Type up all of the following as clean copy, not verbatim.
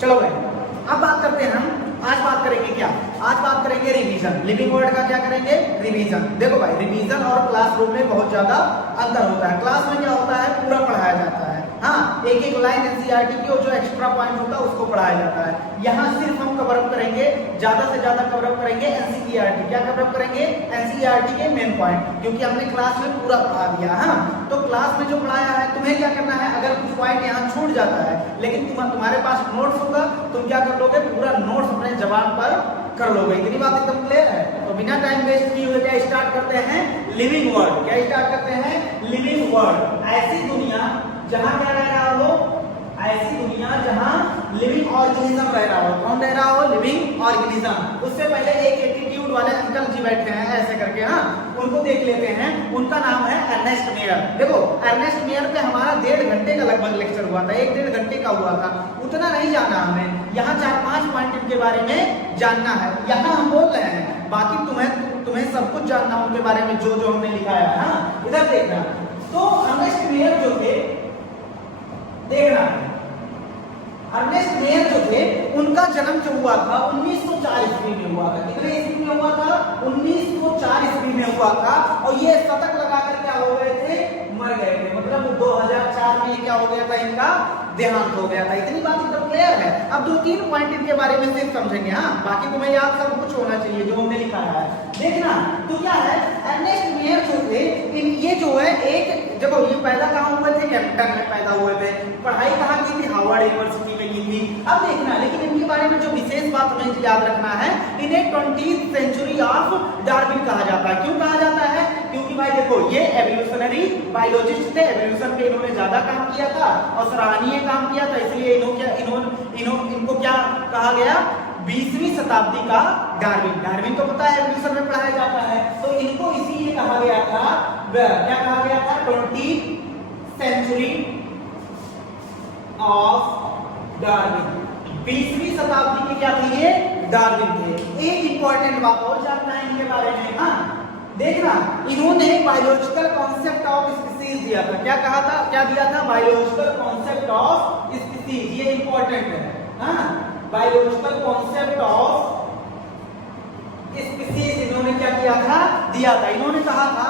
चलो भाई, अब बात करते हैं हम। आज बात करेंगे क्या? आज बात करेंगे रिवीजन। लिविंग वर्ड का क्या करेंगे? रिवीजन। देखो भाई, रिवीजन और क्लासरूम में बहुत ज्यादा अंतर होता है। क्लास में क्या होता है, पूरा पढ़ाया जाता है, हाँ, एक एक लाइन एनसीईआरटी की और जो एक्स्ट्रा पॉइंट होता है उसको पढ़ाया जाता है। यहाँ सिर्फ हम कवर अप करेंगे, ज्यादा से ज्यादा कवर अप करेंगे एनसीईआरटी। क्या कवर अप करेंगे? एनसीईआरटी के मेन पॉइंट, क्योंकि हमने क्लास में पूरा पढ़ा दिया है ना। तो क्लास में जो पढ़ाया है, तुम्हें क्या करना है, अगर कुछ पॉइंट यहाँ छूट जाता है लेकिन तुम्हारे पास नोट्स होगा, तुम क्या कर लोगे, पूरा नोट्स अपने जबान पर कर लोगे। इतनी बात एकदम क्लियर है। तो बिना टाइम वेस्ट किए हुए क्या स्टार्ट करते हैं? Living word. क्या स्टार्ट करते हैं? Living word. ऐसी दुनिया जहां क्या रह रहा हो, ऐसी दुनिया जहां लिविंग ऑर्गेनिज्म रह रहा हो। कौन रह रहा हो? Living organism. उससे पहले एक एटीट्यूड वाले अंकल जी बैठे हैं ऐसे करके, हाँ, उनको देख लेते हैं। उनका नाम है अर्नेस्ट मेयर। देखो, अर्नेस्ट मेयर पे हमारा 1.5 घंटे का लगभग लेक्चर हुआ था, 1-1.5 घंटे का हुआ था। उतना नहीं जाना हमें, यहाँ 4-5 पॉइंट इनके बारे में जानना है। यहाँ हम बोल रहे हैं, बाकी तुम्हें सब कुछ जानना उनके बारे में, जो जो हमने लिखा है। हाँ, इधर देखना। तो अर्नेस्ट मेयर जो थे, देखना, अर्नेस्ट मेयर जो थे, उनका जन्म जो हुआ था 1904 ईस्वी में हुआ था। कितने ईस्वी में हुआ था? 1904 ईस्वी में हुआ था। और ये शतक लगाकर क्या हो गए थे? मर गए थे। मतलब 2004 में क्या हो गया था, इनका देहांत हो गया था। इतनी बात एकदम क्लियर है। अब 2-3 पॉइंट इनके बारे में सिर्फ समझेंगे, हाँ, बाकी तुम्हें याद सब कुछ होना चाहिए जो हमने लिखा है। देखना, तो क्या है, अर्नेस्ट मेयर जो थे, ये जो है एक, देखो, ये पैदा कहाँ हुए थे? कैप्टन में पैदा हुए थे। पढ़ाई कहाँ की थी? हार्वर्ड यूनिवर्सिटी में की थी। अब देखना, लेकिन इनके बारे में जो विशेष बात हमें याद रखना है, इन्हें 20th सेंचुरी ऑफ डार्विन कहा जाता है। क्यों कहा जाता है? क्योंकि भाई देखो, ये एवोल्यूशनरी बायोलॉजिस्ट थे, एवोल्यूशन पे इन्होंने ज्यादा काम किया था और सराहनीय काम किया था, इसलिए इनको क्या कहा गया? 20वीं शताब्दी का डार्विन। डार्विन तो पता है एवोल्यूशन में पढ़ाया जाता है, तो इनको इसीलिए कहा गया था, क्या कहा गया था? 20th century of Darwin. 20वीं शताब्दी के क्या थे ये? डार्विन थे। एक इंपॉर्टेंट बात और जानना है इनके बारे में, हाँ, देखना, इन्होंने बायोलॉजिकल कॉन्सेप्ट ऑफ स्पीसीज दिया था। क्या कहा था? क्या दिया था? Biological concept of species. ये इंपॉर्टेंट है, हाँ, बायोलॉजिकल कॉन्सेप्ट ऑफ स्पीसीज इन्होंने क्या किया था? दिया था। इन्होंने कहा था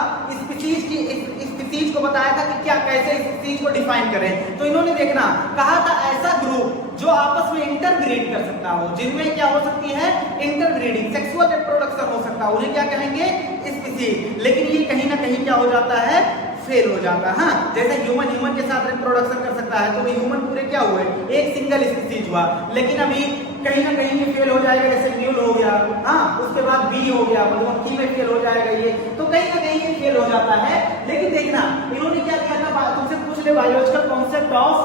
स्पीसीज को बताया था कि क्या, कैसे स्पीसीज को डिफाइन करें। तो इन्होंने देखना, कहा था ऐसा ग्रुप जो आपस में इंटरब्रीड कर सकता हो, जिनमें क्या हो सकती है? इंटरब्रीडिंग, सेक्सुअल रिप्रोडक्शन हो सकता हो, उन्हें क्या कहेंगे? स्पीसीज। लेकिन ये कहीं ना कहीं क्या हो जाता है? फेल हो जाता है। हाँ, जैसे ह्यूमन के साथ रिप्रोडक्शन कर सकता है, तो ह्यूमन पूरे क्या हुए? एक सिंगल स्पीसीज हुआ। लेकिन अभी कहीं ना कहीं ये फेल हो जाएगा, जैसे म्यूल हो गया, हाँ, उसके बाद बी हो गया, मधुमक्खी में फेल हो जाएगा ये, तो कहीं ना कहीं ये फेल हो जाता है। लेकिन देखना, इन्होंने क्या किया था? तुमसे पूछ ले, बायोलॉजिकल कॉन्सेप्ट ऑफ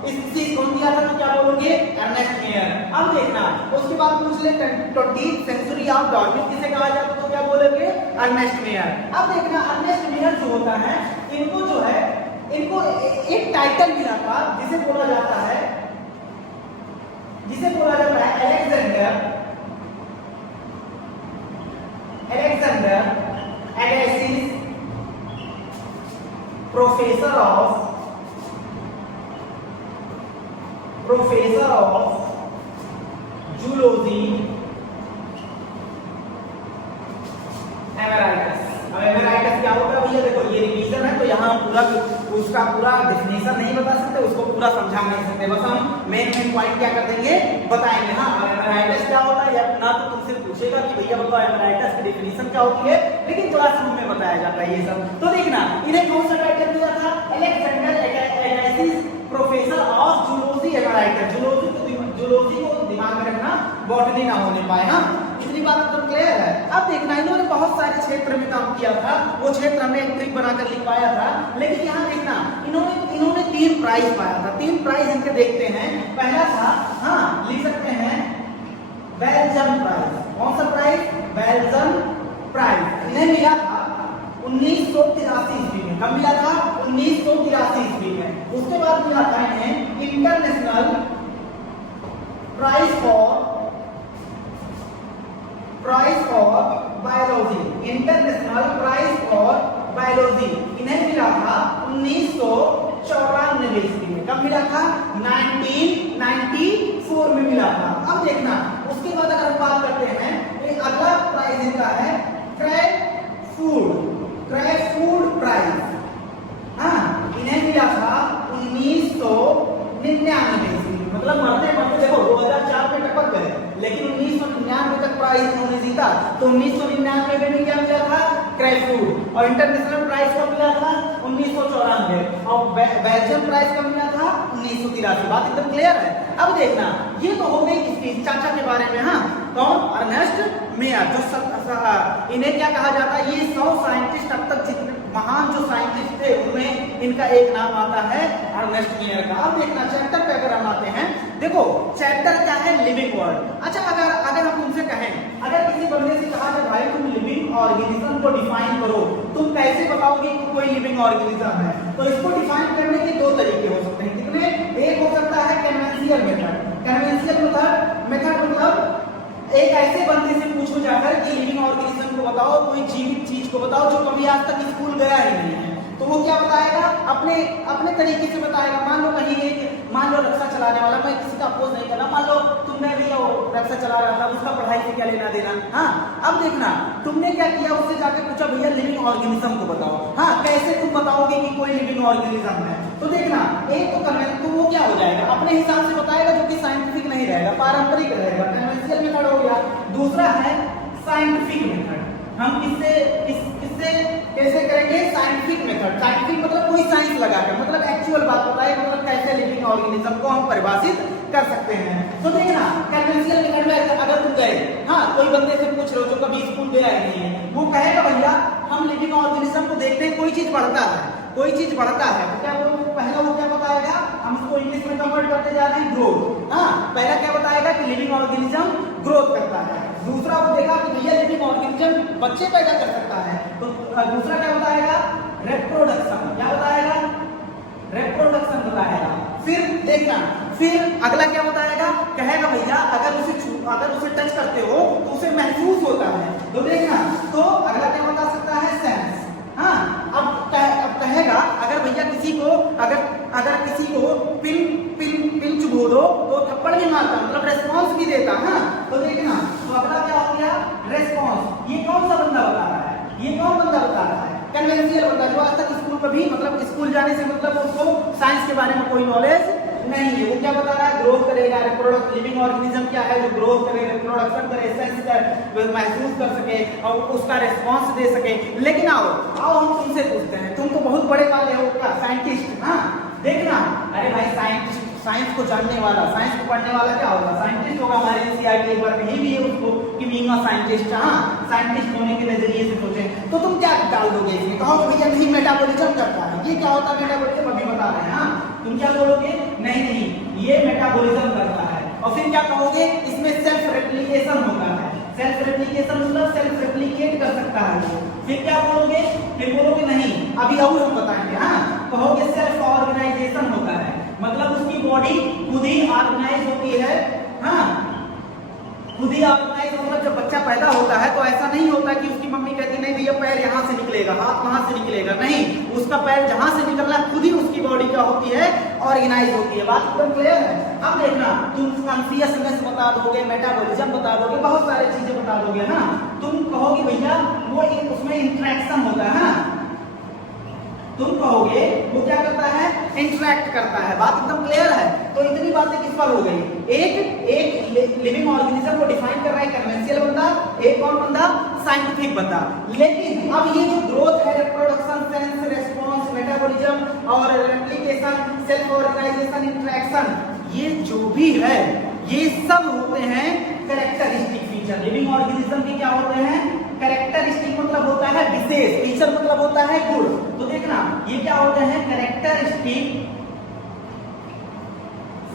स्पीसीज कौन दिया था? तो क्या बोलोगे? Ernest Mayr. अब देखना, उसके बाद पूछ ले 20th सेंचुरी ऑफ डार्विन किसे कहा जाता है? तो क्या बोलोगे? Ernest Mayr. अब देखना, अर्नेस्ट मेयर जो होता है, इनको जो है, इनको एक टाइटल मिला था जिसे बोला जाता है Alexander Agassiz professor of zoology एमेराइटस। अब एमेराइटस क्या होता है भैया? देखो, ये रिवीजन है, तो यहाँ पूरा उसका पूरा डेफिनेशन नहीं बता सकते, उसको पूरा समझा नहीं सकते, बस हम मेन पॉइंट क्या कर देंगे, बताएंगे। हाँ, एमेराइटस क्या होता है, या ना तो तुमसे पूछेगा कि भैया बताओ एमेराइटस की डेफिनेशन क्या होती है, लेकिन क्लासरूम में बताया जाता है ये सब। तो देखना, इन्हें कौन सा टाइटल दिया था? Alexander Agassiz professor of zoology emeritus. Zoology को दिमाग में रखना, बॉटनी ना होने पाए। हाँ, इतनी बात तो क्लियर है। अब देखना, इन्होंने बहुत सारे क्षेत्र में काम किया था, वो क्षेत्र हमने एक ट्रिक बनाकर लिखवाया था। लेकिन यहाँ देखना, इन्होंने 3 प्राइज पाया था। 3 प्राइज इनके देखते हैं। पहला था, हाँ, लिख सकते हैं, बेल्जियम प्राइज। कौन सा प्राइज? Belgium prize. इन्हें मिला था 1983 ईस्वी में। कब मिला था? 1983 ईस्वी में। उसके बाद मिला था इन्हें international prize for biology. International prize for biology इन्हें मिला था 1994 ईस्वी में। कब मिला था? 1994 स्टोर में मिला था। अब देखना उसके बाद अगर हम बात करते हैं तो अगला प्राइस इनका है क्रैक फूड प्राइस। हाँ, इन्हें मिला था 1999 से, मतलब मरते मरते देखो 2004 में टपक गए, लेकिन 1999 तक प्राइज इन्होंने जीता। तो 1999 में क्या मिला था? Crack food. और इंटरनेशनल प्राइज कब मिला था? 1994। और बेल्जियम प्राइज कब मिला था? 1983। बात एकदम क्लियर है। अब देखना, ये तो हो गई इसकी चाचा के बारे में। हाँ, कौन? Ernest Mayr. जो इन्हें क्या कहा जाता है? ये 100 साइंटिस्ट अब तक जितने महान जो साइंटिस्ट थे उनमें इनका एक नाम आता है अर्नेस्ट मेयर का। अब देखना चैप्टर पे अगर हम आते हैं, देखो चैप्टर क्या है? Living world. अच्छा, अगर हम तुमसे कहें, अगर किसी बंदे से कहा जाए भाई तुम लिविंग ऑर्गेनिज्म को डिफाइन करो, तुम कैसे बताओगे कि कोई लिविंग ऑर्गेनिज्म है? तो इसको डिफाइन करने के दो तरीके हो सकते हैं। कितने? एक हो सकता है कन्वेंशियल मेथड। कन्वेंशियल मेथड मतलब एक ऐसे बंदे से पूछो जाकर कि लिविंग ऑर्गेनिज्म को बताओ, कोई जीवित चीज को बताओ जो कभी आज तक स्कूल गया ही नहीं है, तो वो क्या बताएगा? अपने तरीके से बताएगा। मान लो रक्षा चलाने वाला, मैं किसी का अपोज नहीं करना, मान लो तुमने भी रक्षा चला रहा था, उसका पढ़ाई से क्या लेना देना? हाँ, अब देखना तुमने क्या किया, उससे जाकर पूछा भैया लिविंग ऑर्गेनिज्म को बताओ। हाँ, कैसे तुम बताओगे कि कोई लिविंग ऑर्गेनिज्म है? तो देखना, एक तो वो क्या हो जाएगा, अपने हिसाब से बताएगा जो कि साइंटिफिक नहीं रहेगा, पारंपरिक रहेगा, कन्वेंशियल मेथड हो गया। दूसरा है साइंटिफिक मेथड। हम कैसे करेंगे? Scientific method. साइंटिफिक मतलब कोई साइंस लगाकर, मतलब एक्चुअल बात बताए, मतलब कैसे लिविंग ऑर्गेनिज्म को हम परिभाषित कर सकते हैं। तो देखना कन्वेंशियल मेथड में अगर तुम गए, हाँ, कोई बंदे से पूछ रहे हो जो कभी स्कूल गया ही नहीं है, वो कहेगा भैया हम लिविंग ऑर्गेनिज्म को देखते हैं, कोई चीज बढ़ता है तो क्या वो क्या बताएगा? हम इसको इंग्लिश में कन्वर्ट करते जा रहे हैं, ग्रोथ। हाँ, पहला क्या बताएगा कि लिविंग ऑर्गेनिज्म ग्रोथ करता है। दूसरा वो देखा कि भैया लिविंग ऑर्गेनिज्म बच्चे पैदा कर सकता है, तो दूसरा क्या बताएगा? रिप्रोडक्शन। क्या बताएगा? रिप्रोडक्शन बताएगा। फिर देखना, फिर अगला क्या बताएगा? कहेगा भैया अगर उसे टच करते हो तो उसे महसूस होता है। तो देखना, तो अगला क्या बता सकता है? सेंस। हाँ, अब कहेगा अगर भैया अगर किसी को पिन चुभो दो तो थप्पड़ भी मारता, मतलब रेस्पॉन्स भी देता। हाँ, तो देखना, तो अगला क्या हो गया? रेस्पॉन्स। ये कौन सा बंदा बता रहा है? कन्वेंशियल बंदा, जो आज तक स्कूल कभी, मतलब स्कूल जाने से मतलब उसको साइंस के बारे में कोई नॉलेज नहीं है। वो क्या बता रहा है? ग्रोथ करेगा, रिप्रोडक्ट। लिविंग ऑर्गेनिज्म क्या है? जो ग्रोथ करे, रिप्रोडक्शन करे, सेंस कर, महसूस कर सके और उसका रिस्पॉन्स दे सके। लेकिन आओ हम तुमसे पूछते हैं, तुम तो बहुत बड़े वाले हो क्या? साइंटिस्ट। हाँ, देखना, अरे भाई साइंस को जानने वाला, साइंस को पढ़ने वाला क्या होगा? साइंटिस्ट होगा। हमारे एनसीईआरटी एक बार कहीं भी है उसको कि बीइंग अ साइंटिस्ट। हाँ, साइंटिस्ट होने के नजरिए से सोचें तो तुम क्या डाल दोगे इसमें? कहो भैया नहीं, मेटाबॉलिज्म करता है। ये क्या होता है मेटाबॉलिज्म? अभी बता रहे हैं। हाँ, तुम क्या बोलोगे? नहीं, ये मेटाबॉलिज्म करता है। और फिर क्या कहोगे? इसमें सेल्फ रेप्लिकेशन होता है। सेल्फ रेप्लिकेशन मतलब सेल्फ रेप्लिकेट कर सकता है। फिर क्या बोलोगे? फिर बोलोगे नहीं, अभी और हम बताएंगे। हाँ, कहोगे सेल्फ ऑर्गेनाइजेशन होता है, मतलब उसकी बॉडी खुद ही ऑर्गेनाइज होती है। हाँ, खुद ही ऑर्गेनाइज, मतलब जब बच्चा पैदा होता है तो ऐसा नहीं होता कि उसकी मम्मी कहती नहीं भैया पैर यहाँ से निकलेगा, हाथ वहां से निकलेगा। नहीं, उसका पैर जहां से निकलना खुद ही उसकी बॉडी क्या होती है? ऑर्गेनाइज होती है। बात एकदम क्लियर है। अब देखना, तुम कॉन्शियसनेस बता दोगे, मेटाबॉलिज्म बता दोगे, बहुत सारी चीजें बता दोगे। हाँ, तुम कहोगे भैया वो उसमें इंटरेक्शन होता है। हाँ, तुम कहोगे वो क्या करता है? इंटरैक्ट करता है। बात एकदम क्लियर है। तो इतनी बातें किस पर हो गई? एक लिविंग ऑर्गेनिज्म को डिफाइन कर रहा है कन्वेंशियल बंदा, एक और बंदा साइंटिफिक बंदा। लेकिन अब ये जो ग्रोथ है, रिप्रोडक्शन, सेंस, रेस्पॉन्स, मेटाबॉलिज्म और रेप्लिकेशन, सेल्फ ऑर्गेनाइजेशन, इंटरैक्शन, ये जो भी है ये सब होते हैं कैरेक्टरिस्टिक फीचर। लिविंग ऑर्गेनिज्म के क्या होते हैं? कैरेक्टरिस्टिक मतलब होता है विशेष, फीचर मतलब होता है गुण। तो देखना, ये क्या होते हैं? कैरेक्टरिस्टिक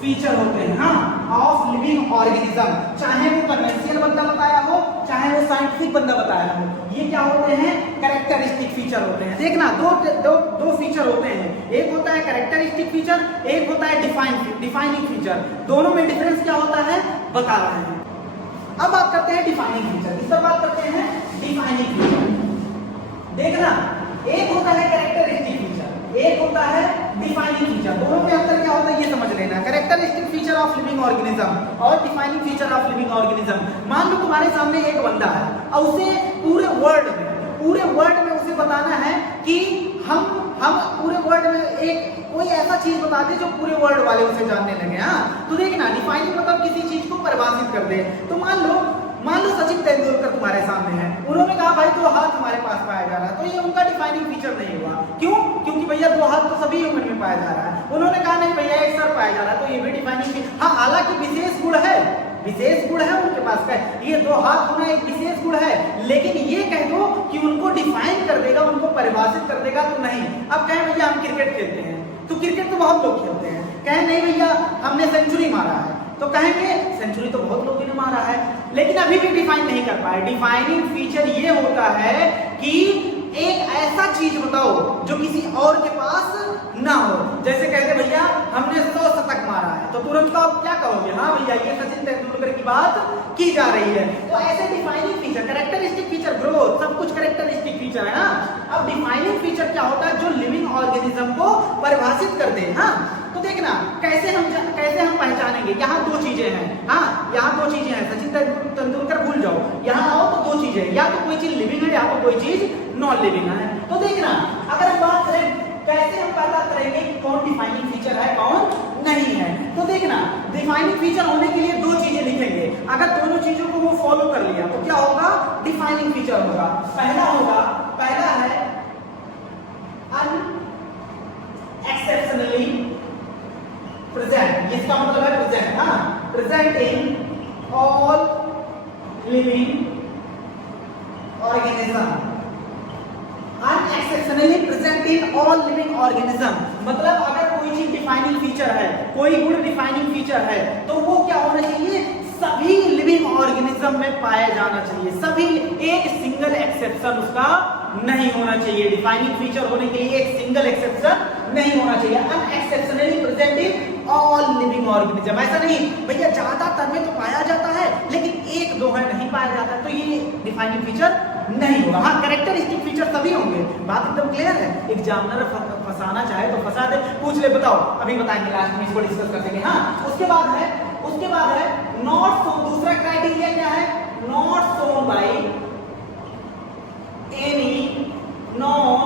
फीचर होते हैं। हाँ, ऑफ लिविंग ऑर्गेनिज्म, चाहे वो कन्वेंशियल बंदा बताया हो, चाहे वो साइंटिफिक बंदा बताया हो, ये क्या होते हैं? कैरेक्टरिस्टिक फीचर होते हैं। देखना, दो फीचर होते हैं, एक होता है कैरेक्टरिस्टिक फीचर, एक होता है डिफाइनिंग फीचर। दोनों में डिफरेंस क्या होता है बता रहे हैं। अब बात करते हैं डिफाइनिंग फीचर। इस पर बात करते हैं डिफाइनिंग फीचर। देखना, एक होता है कैरेक्टरिस्टिक फीचर, एक होता है डिफाइनिंग फीचर। दोनों के अंदर क्या होता है ये समझ लेना। Characteristic feature of living organism और defining feature of living organism. मान लो तुम्हारे सामने एक बंदा है और उसे पूरे वर्ल्ड में उसे बताना है कि हम पूरे वर्ल्ड में एक कोई ऐसा चीज बता दे जो पूरे वर्ल्ड वाले उसे जानने लगे। हाँ, तो देखना डिफाइनिंग मतलब किसी चीज को परिभाषित कर दे। तो मान लो सचिन तेंदुलकर तुम्हारे सामने है, उन्होंने कहा भाई 2 हाथ हमारे पास पाया जा रहा है, तो ये उनका डिफाइनिंग फीचर नहीं हुआ। क्यों? क्योंकि भैया 2 हाथ तो सभी ह्यूमन में पाया जा रहा है। उन्होंने कहा नहीं भैया एक सर पाया जा रहा है, तो ये भी डिफाइनिंग। हाँ, हालांकि विशेष गुण है उनके पास का, ये 2 हाथ होना एक विशेष गुण है, लेकिन ये कह दो कि उनको डिफाइन कर देगा, उनको परिभाषित कर देगा तो नहीं। अब कहें भैया हम क्रिकेट खेलते हैं, तो क्रिकेट तो बहुत लोग खेलते हैं, कहें नहीं भैया हमने सेंचुरी मारा है, तो कहेंगे सेंचुरी तो बहुत लोगों ने मारा है, लेकिन अभी भी डिफाइन नहीं कर पाए। डिफाइनिंग फीचर ये होता है कि एक ऐसा चीज बताओ जो किसी और के पास ना हो। जैसे कहते भैया हमने 100 शतक मारा है, तो तुरंत आप क्या कहोगे? हाँ भैया ये सचिन तेंदुलकर की बात की जा रही है। तो ऐसे defining feature, characteristic feature, growth, सब कुछ कैरेक्टरिस्टिक फीचर है ना। अब डिफाइनिंग फीचर क्या होता है? जो लिविंग ऑर्गेनिज्म को परिभाषित कर दे। हाँ, तो देखना कैसे हम पहचानेंगे। यहाँ 2 चीजें हैं। हाँ, यहाँ 2 चीजें हैं। सचिन तेंदुलकर भूल जाओ, यहाँ आओ तो 2 चीजें, या तो कोई चीज लिविंग है या तो कोई चीज नॉन लिविंग है। तो देखना अगर हम बात करें कैसे हम पता करेंगे कि कौन डिफाइनिंग फीचर है कौन नहीं है। तो देखना डिफाइनिंग फीचर होने के लिए 2 चीजें लिखेंगे। अगर दोनों चीजों को वो फॉलो कर लिया तो क्या होगा? डिफाइनिंग फीचर होगा। पहला है अनएक्सेप्शनली प्रेजेंट, इसका मतलब है प्रेजेंट। हाँ, present in all living organism. Unexceptionally present in all living organism मतलब अगर कोई चीज डिफाइनिंग फीचर है, कोई गुण डिफाइनिंग फीचर है, तो वो क्या होना चाहिए? सभी लिविंग ऑर्गेनिज्म में पाया जाना चाहिए। सभी, एक सिंगल एक्सेप्शन उसका नहीं होना चाहिए। डिफाइनिंग फीचर होने के लिए एक सिंगल एक्सेप्शन नहीं होना चाहिए। Unexceptionally present in all living organism, ऐसा नहीं भैया ज्यादातर में तो पाया जाता है लेकिन 1-2 है नहीं पाया जाता, तो ये डिफाइनिंग फीचर नहीं होगा। हाँ, कैरेक्टरिस्टिक फीचर सभी होंगे। बात एकदम क्लियर है। एग्जामिनर फंसाना चाहे तो फंसा दे, पूछ ले बताओ, अभी बताएंगे लास्ट में, इसको डिस्कस कर देंगे। हाँ, उसके बाद है नॉट शोन। दूसरा क्राइटेरिया क्या है? Not shown by any non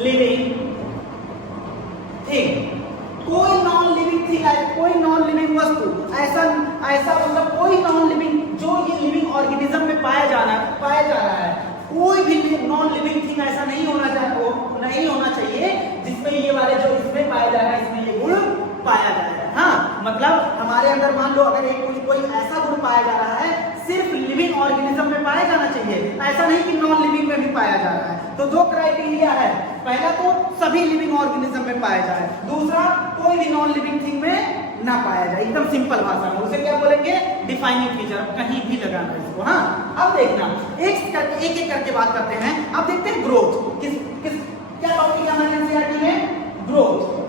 living thing. कोई नॉन लिविंग थिंग है, कोई नॉन लिविंग वस्तु, ऐसा मतलब कोई नॉन लिविंग जो ये लिविंग ऑर्गेनिज्म में पाया जा रहा है, कोई भी नॉन लिविंग थिंग ऐसा नहीं होना चाहिए जिसमें ये वाले जो इसमें पाया जा रहा है, इसमें ये गुण पाया जा रहा है। हाँ, मतलब हमारे अंदर मान लो अगर एक कोई ऐसा गुण पाया जा रहा है सिर्फ लिविंग ऑर्गेनिज्म में पाया जाना चाहिए, ऐसा नहीं कि नॉन लिविंग में भी पाया जा रहा है। तो 2 क्राइटेरिया है। पहला तो सभी लिविंग ऑर्गेनिज्म में पाया जाए, दूसरा कोई भी नॉन लिविंग थिंग में ना पाया जाए। एकदम सिंपल भाषा में उसे क्या बोलेंगे? Defining feature. कहीं भी लगाना इसको। हाँ, अब देखना एक करके बात करते हैं। अब देखते हैं ग्रोथ। क्या टॉपिक है हमारे एनसीईआरटी में? ग्रोथ।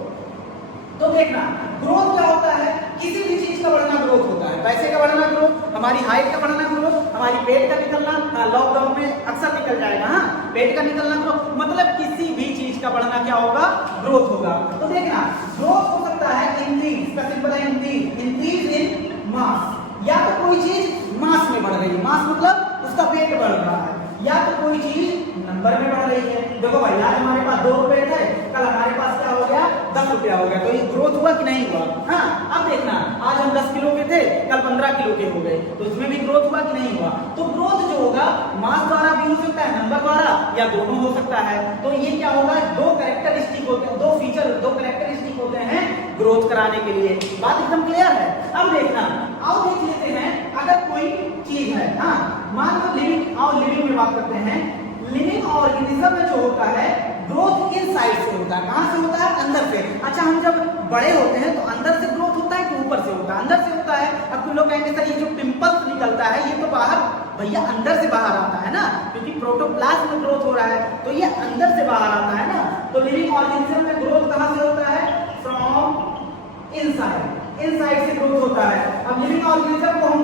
तो देखना ग्रोथ क्या होता है? किसी भी चीज का बढ़ना ग्रोथ होता है। पैसे का बढ़ना ग्रोथ, हमारी हाइट का बढ़ना ग्रोथ, हमारी पेट का निकलना, लॉकडाउन में अक्सर निकल जाएगा। हाँ, पेट का निकलना ग्रोथ, मतलब किसी भी चीज का बढ़ना क्या होगा? ग्रोथ होगा। तो देखना ग्रोथ हो सकता है इंक्रीज, का सिंपल है इंक्रीज इन मास, या तो कोई चीज मास में बढ़ रही है, मास मतलब उसका वेट बढ़ रहा है, या तो कोई चीज नंबर में बढ़ रही है। देखो भाई आज हमारे पास 2 रुपए थे, कल हमारे पास क्या हो गया? 10 रुपया हो गया, तो ये ग्रोथ हुआ कि नहीं हुआ? हाँ, अब देखना आज हम 10 किलो के थे, कल 15 किलो के हो गए, तो इसमें भी ग्रोथ हुआ कि नहीं हुआ? तो ग्रोथ जो होगा मास द्वारा भी हो सकता है, नंबर द्वारा, या दोनों हो सकता है। तो ये क्या होगा? 2 कैरेक्टरिस्टिक होते हैं, 2 फीचर, 2 कैरेक्टरिस्टिक होते हैं ग्रोथ कराने के लिए। बात एकदम क्लियर है। अब देखना, आओ देख लेते हैं अगर कोई चीज है। हाँ, मान लो लिविंग में बात करते हैं। लिविंग ऑर्गेनिज्म में जो होता है ग्रोथ इनसाइड से होता है। कहां से होता है? अंदर से। अच्छा, हम जब बड़े होते हैं तो अंदर से ग्रोथ होता है कि ऊपर से होता है? अंदर से होता है। अब कुछ लोग कहेंगे सर ये जो पिंपल्स निकलता है ये तो बाहर, भैया अंदर से बाहर आता है ना, क्योंकि प्रोटोप्लाज्म में ग्रोथ हो रहा है, तो ये अंदर से बाहर आता है ना। तो लिविंग ऑर्गेनिज्म में ग्रोथ कहां से होता है? फ्रॉम इनसाइड से ग्रोथ होता है। अब लिविंग ऑर्गेनिज्म को हम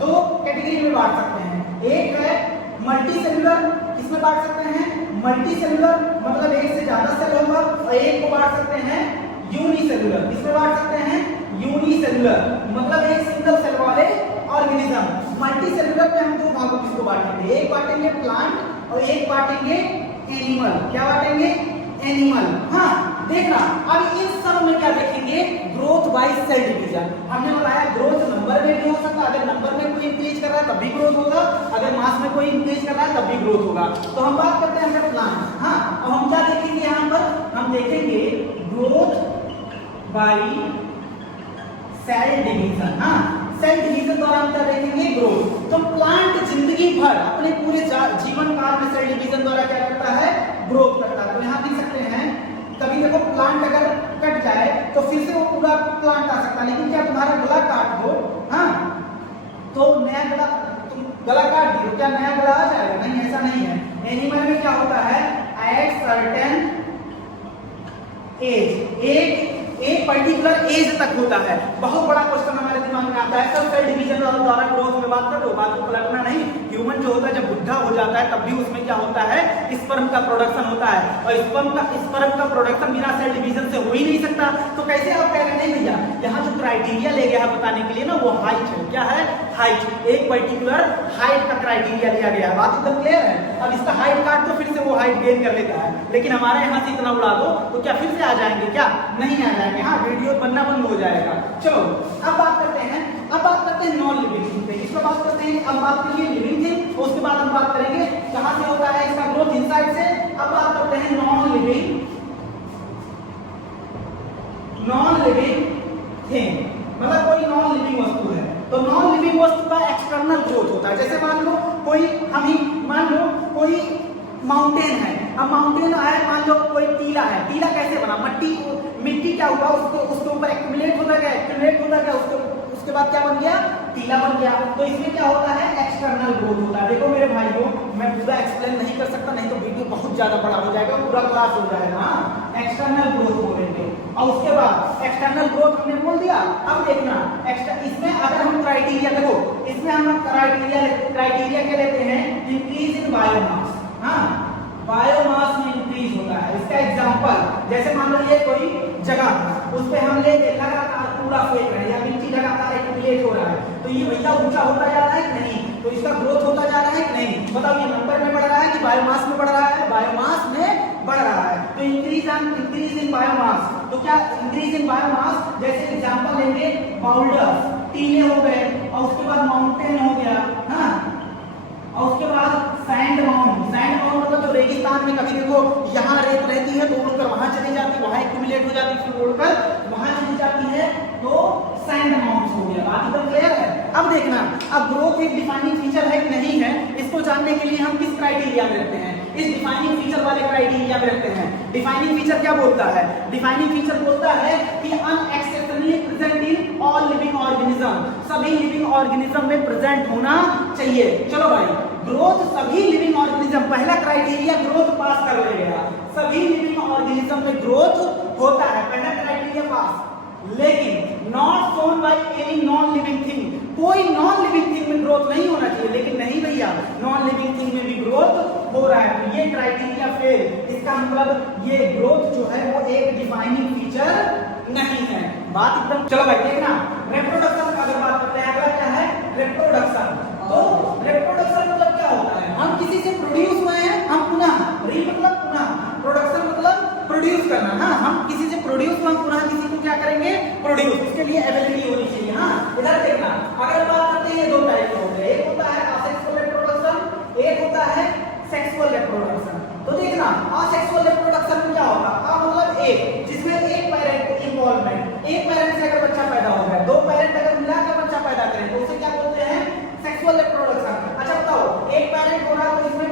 2 कैटेगरी में बांट सकते हैं। एक है मल्टी सेलुलर, किसमें बांट सकते हैं? मल्टी सेलुलर मतलब एक से ज्यादा सेल होगा, और एक को बांट सकते हैं यूनिसेलुलर। किसमें बांट सकते हैं? यूनिसेलुलर मतलब एक सिंगल सेल वाले ऑर्गेनिज्म। मल्टी सेलुलर में हम दो भागों किसको बांटेंगे, एक बांटेंगे प्लांट और एक बांटेंगे एनिमल। क्या बांटेंगे? एनिमल। हाँ देखना, अब इन सब में क्या देखेंगे? Growth by cell division. हमने बताया ग्रोथ नंबर में भी हो सकता है, अगर नंबर में कोई इंक्रीज कर रहा है तब भी ग्रोथ होगा, अगर मास में कोई इंक्रीज कर रहा है तब भी ग्रोथ होगा। तो हम बात करते हैं हमारे प्लांट। हाँ अब हम क्या देखेंगे यहाँ पर? हम देखेंगे ग्रोथ बाय सेल डिवीजन। हाँ सेल डिवीजन द्वारा हम क्या देखेंगे? ग्रोथ। तो प्लांट जिंदगी भर अपने पूरे जीवन काल में सेल डिवीजन द्वारा क्या करता है? ग्रोथ करता है। तो यहाँ देख सकते हैं कभी देखो प्लांट अगर कट जाए तो फिर से वो पूरा प्लांट आ सकता है, लेकिन क्या तुम्हारा गला काट दो, हाँ तो नया गला, तुम गला काट दियो क्या नया गला आ जाएगा? नहीं, ऐसा नहीं है। एनिमल में क्या होता है? एट सर्टेन एज, एक पर्टिकुलर एज तक होता है। बहुत बड़ा क्वेश्चन हमारे दिमाग में आता है सर सेल डिवीजन द्वारा ग्रोथ में बात कर रहे हो, बात को पलटना नहीं। ह्यूमन जो होता है जब बुढ़ा हो जाता है तब भी उसमें क्या होता है? स्पर्म का प्रोडक्शन होता है, और स्पर्म का प्रोडक्शन बिना सेल डिवीजन से हो ही नहीं सकता। तो कैसे आप कह रहे हैं भैया? यहाँ जो क्राइटेरिया ले गया है बताने के लिए ना, वो हाइट है। क्या है? हाइट। एक पर्टिकुलर हाइट का क्राइटेरिया लिया गया है। बात एकदम क्लियर है। अब इसका हाइट काट दो फिर से वो हाइट गेन कर लेता है, लेकिन हमारे यहाँ से इतना उड़ा दो तो क्या फिर से आ जाएंगे? क्या नहीं आ जाएंगे। हाँ वीडियो बनना बंद हो जाएगा। चलो अब बात करते हैं, नॉन लिविंग थिंग पे। इसको बात करते हैं, अब बात करिए लिविंग थिंग, उसके बाद हम बात करेंगे कहां से होता है इसका ग्रोथ, इनसाइड से। अब बात करते हैं नॉन लिविंग थिंग, मतलब कोई नॉन लिविंग वस्तु है। तो नॉन लिविंग वस्तु का एक्सटर्नल ग्रोथ होता है। जैसे मान लो कोई माउंटेन है। अब माउंटेन है, मान लो कोई टीला है। टीला कैसे बना? मिट्टी क्या हुआ? उसके ऊपर एक्यूमुलेट होता गया, उसके बाद क्या बन गया? टीला बन गया। तो इसमें क्या होता है? एक्सटर्नल ग्रोथ होता है। देखो मेरे भाइयों, मैं पूरा एक्सप्लेन नहीं कर सकता, नहीं तो वीडियो बहुत ज्यादा बड़ा हो जाएगा, पूरा क्लास हो जाएगा। एक्सटर्नल ग्रोथ बोलेंगे, और उसके बाद एक्सटर्नल ग्रोथ हमने बोल दिया। अब देखना इसमें अगर हम क्राइटेरिया, देखो इसमें हम क्राइटेरिया क्या लेते हैं? Increase in biomass. हाँ बायोमास में इंक्रीज होता है। इसका एग्जांपल, जैसे मान लो ये कोई जगह, उस पे हम लेके लगातार पूरा फेंक रहे हैं या मिट्टी लगातार एक्यूमुलेट हो रहा है, तो ये भैया ऊंचा होता जा रहा है कि नहीं? तो इसका ग्रोथ होता जा रहा है कि नहीं? बताओ ये नंबर में बढ़ रहा है कि बायोमास में बढ़ रहा है? बायोमास में बढ़ रहा है। तो इंक्रीज इन बायोमास। तो क्या इंक्रीज इन बायोमास? जैसे एग्जांपल लेंगे बाउल्डर, टीले हो गए, और उसके बाद माउंटेन हो गया, हाँ और उसके बाद सैंड माउंट मतलब जो रेगिस्तान में कभी देखो यहाँ रेत रहती है तो उड़कर वहां चली जाती है, वहां एक्यूमुलेट हो जाती है, फिर उड़कर वहां चली जाती है, तो सैंड माउंट हो गया। बात एकदम क्लियर है। अब देखना, अब ग्रोथ एक डिफाइनिंग फीचर है कि नहीं है, इसको जानने के लिए हम किस क्राइटेरिया में रखते हैं? इस डिफाइनिंग फीचर वाले क्राइटेरिया में रखते हैं। डिफाइनिंग फीचर क्या बोलता है? डिफाइनिंग फीचर बोलता है कि unexceptionally present in all living organism, सभी लिविंग ऑर्गेनिज्म में प्रेजेंट होना चाहिए। चलो भाई, ग्रोथ सभी लिविंग ऑर्गेनिज्म, पहला क्राइटेरिया ग्रोथ पास कर लेगा, सभी लिविंग ऑर्गेनिज्म में ग्रोथ होता है, पहला क्राइटेरिया पास। लेकिन not shown by any non living thing, कोई नॉन लिविंग थिंग में ग्रोथ नहीं होना चाहिए। लेकिन नहीं भैया, नॉन लिविंग थिंग में भी ग्रोथ हो रहा है, तो ये क्राइटेरिया फेल। इसका मतलब ये ग्रोथ जो है वो एक डिफाइनिंग फीचर नहीं है। बात एकदम, चलो भाई देखना, रिप्रोडक्शन का अगर बात करते हैं, अगला क्या है? रिप्रोडक्शन। तो रिप्रोडक्शन मतलब क्या होता है? हम किसी से प्रोड्यूस हुए हैं, हम पुनः, री मतलब पुनः, प्रोडक्शन मतलब प्रोड्यूस करना। हाँ हम किसी से प्रोड्यूस हुए, हम पुनः किसी को क्या करेंगे? प्रोड्यूस। उसके लिए एबिलिटी होनी चाहिए। हाँ इधर देखना, अगर बात करते हैं दो टाइप के होते हैं, एक होता है असेक्सुअल रिप्रोडक्शन, एक होता है सेक्सुअल रिप्रोडक्शन। तो देखना असेक्सुअल रिप्रोडक्शन में क्या होगा? मतलब एक जिसमें एक पेरेंट इन्वॉल्वमेंट, एक पेरेंट से अगर बच्चा पैदा हो गया, दो पेरेंट अगर मिलाकर बच्चा पैदा करें तो उसे क्या बोलते हैं? Sexual reproduction. अच्छा बताओ, एक पेरेंट हो रहा है तो इसमें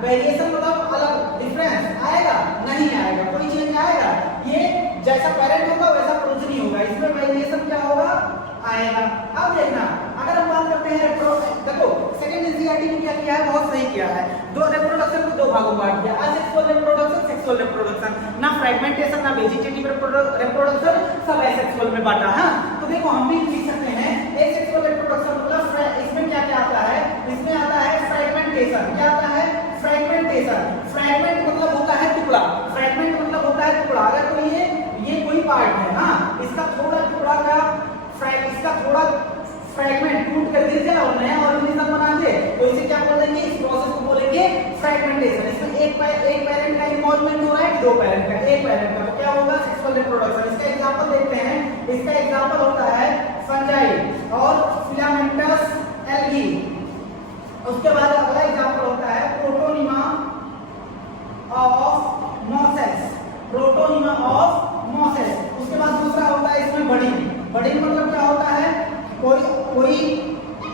वेरिएशन मतलब अलग डिफरेंस आएगा? नहीं आएगा, कोई चेंज आएगा? ये जैसा पेरेंट होगा वैसा प्रोजेनी होगा, इसमें वेरिएशन क्या होगा? आएगा। अब देखना, अगर हम बात करते हैं देखो सेकंड एनसीईआरटी में क्या किया है? बहुत सही किया है। दो रिप्रोडक्शन को दो भागों में बांट दिया, असेक्सुअल रिप्रोडक्शन, सेक्सुअल रिप्रोडक्शन। ना फ्रेगमेंटेशन ना वेजिटेटिव रिप्रोडक्शन, सब एसेक्सुअल में बांटा है। तो देखो हम भी लिख सकते हैं एसेक्सुअल रिप्रोडक्शन मतलब इसमें क्या क्या आता है? इसमें आता है फ्रेगमेंटेशन। क्या आता है? फ्रेगमेंटेशन फ्रेगमेंटेशन, फ्रेगमेंट मतलब होता है टुकड़ा, फ्रेगमेंट मतलब होता है टुकड़ा। अगर कोई ये कोई पार्ट है, हाँ, इसका थोड़ा टुकड़ा का इसका थोड़ा फ्रेगमेंट टूट कर गिर जाए और नया ऑर्गेनिज्म बना दे, तो इसे क्या बोलेंगे, इस प्रोसेस को बोलेंगे फ्रेगमेंटेशन। इसमें एक पेरेंट का इन्वॉल्वमेंट हो रहा है कि दो पेरेंट का, एक पेरेंट का, तो क्या होगा, सेक्सुअल रिप्रोडक्शन। इसका एग्जांपल देखते हैं, इसका एग्जांपल होता है फंजाई और फिलामेंटस एल्गी। उसके बाद अगला एग्जांपल होता है protonema of Moses, protonema of Moses. उसके बाद दूसरा होता है इसमें बडिंग। बडिंग मतलब क्या होता है, कोई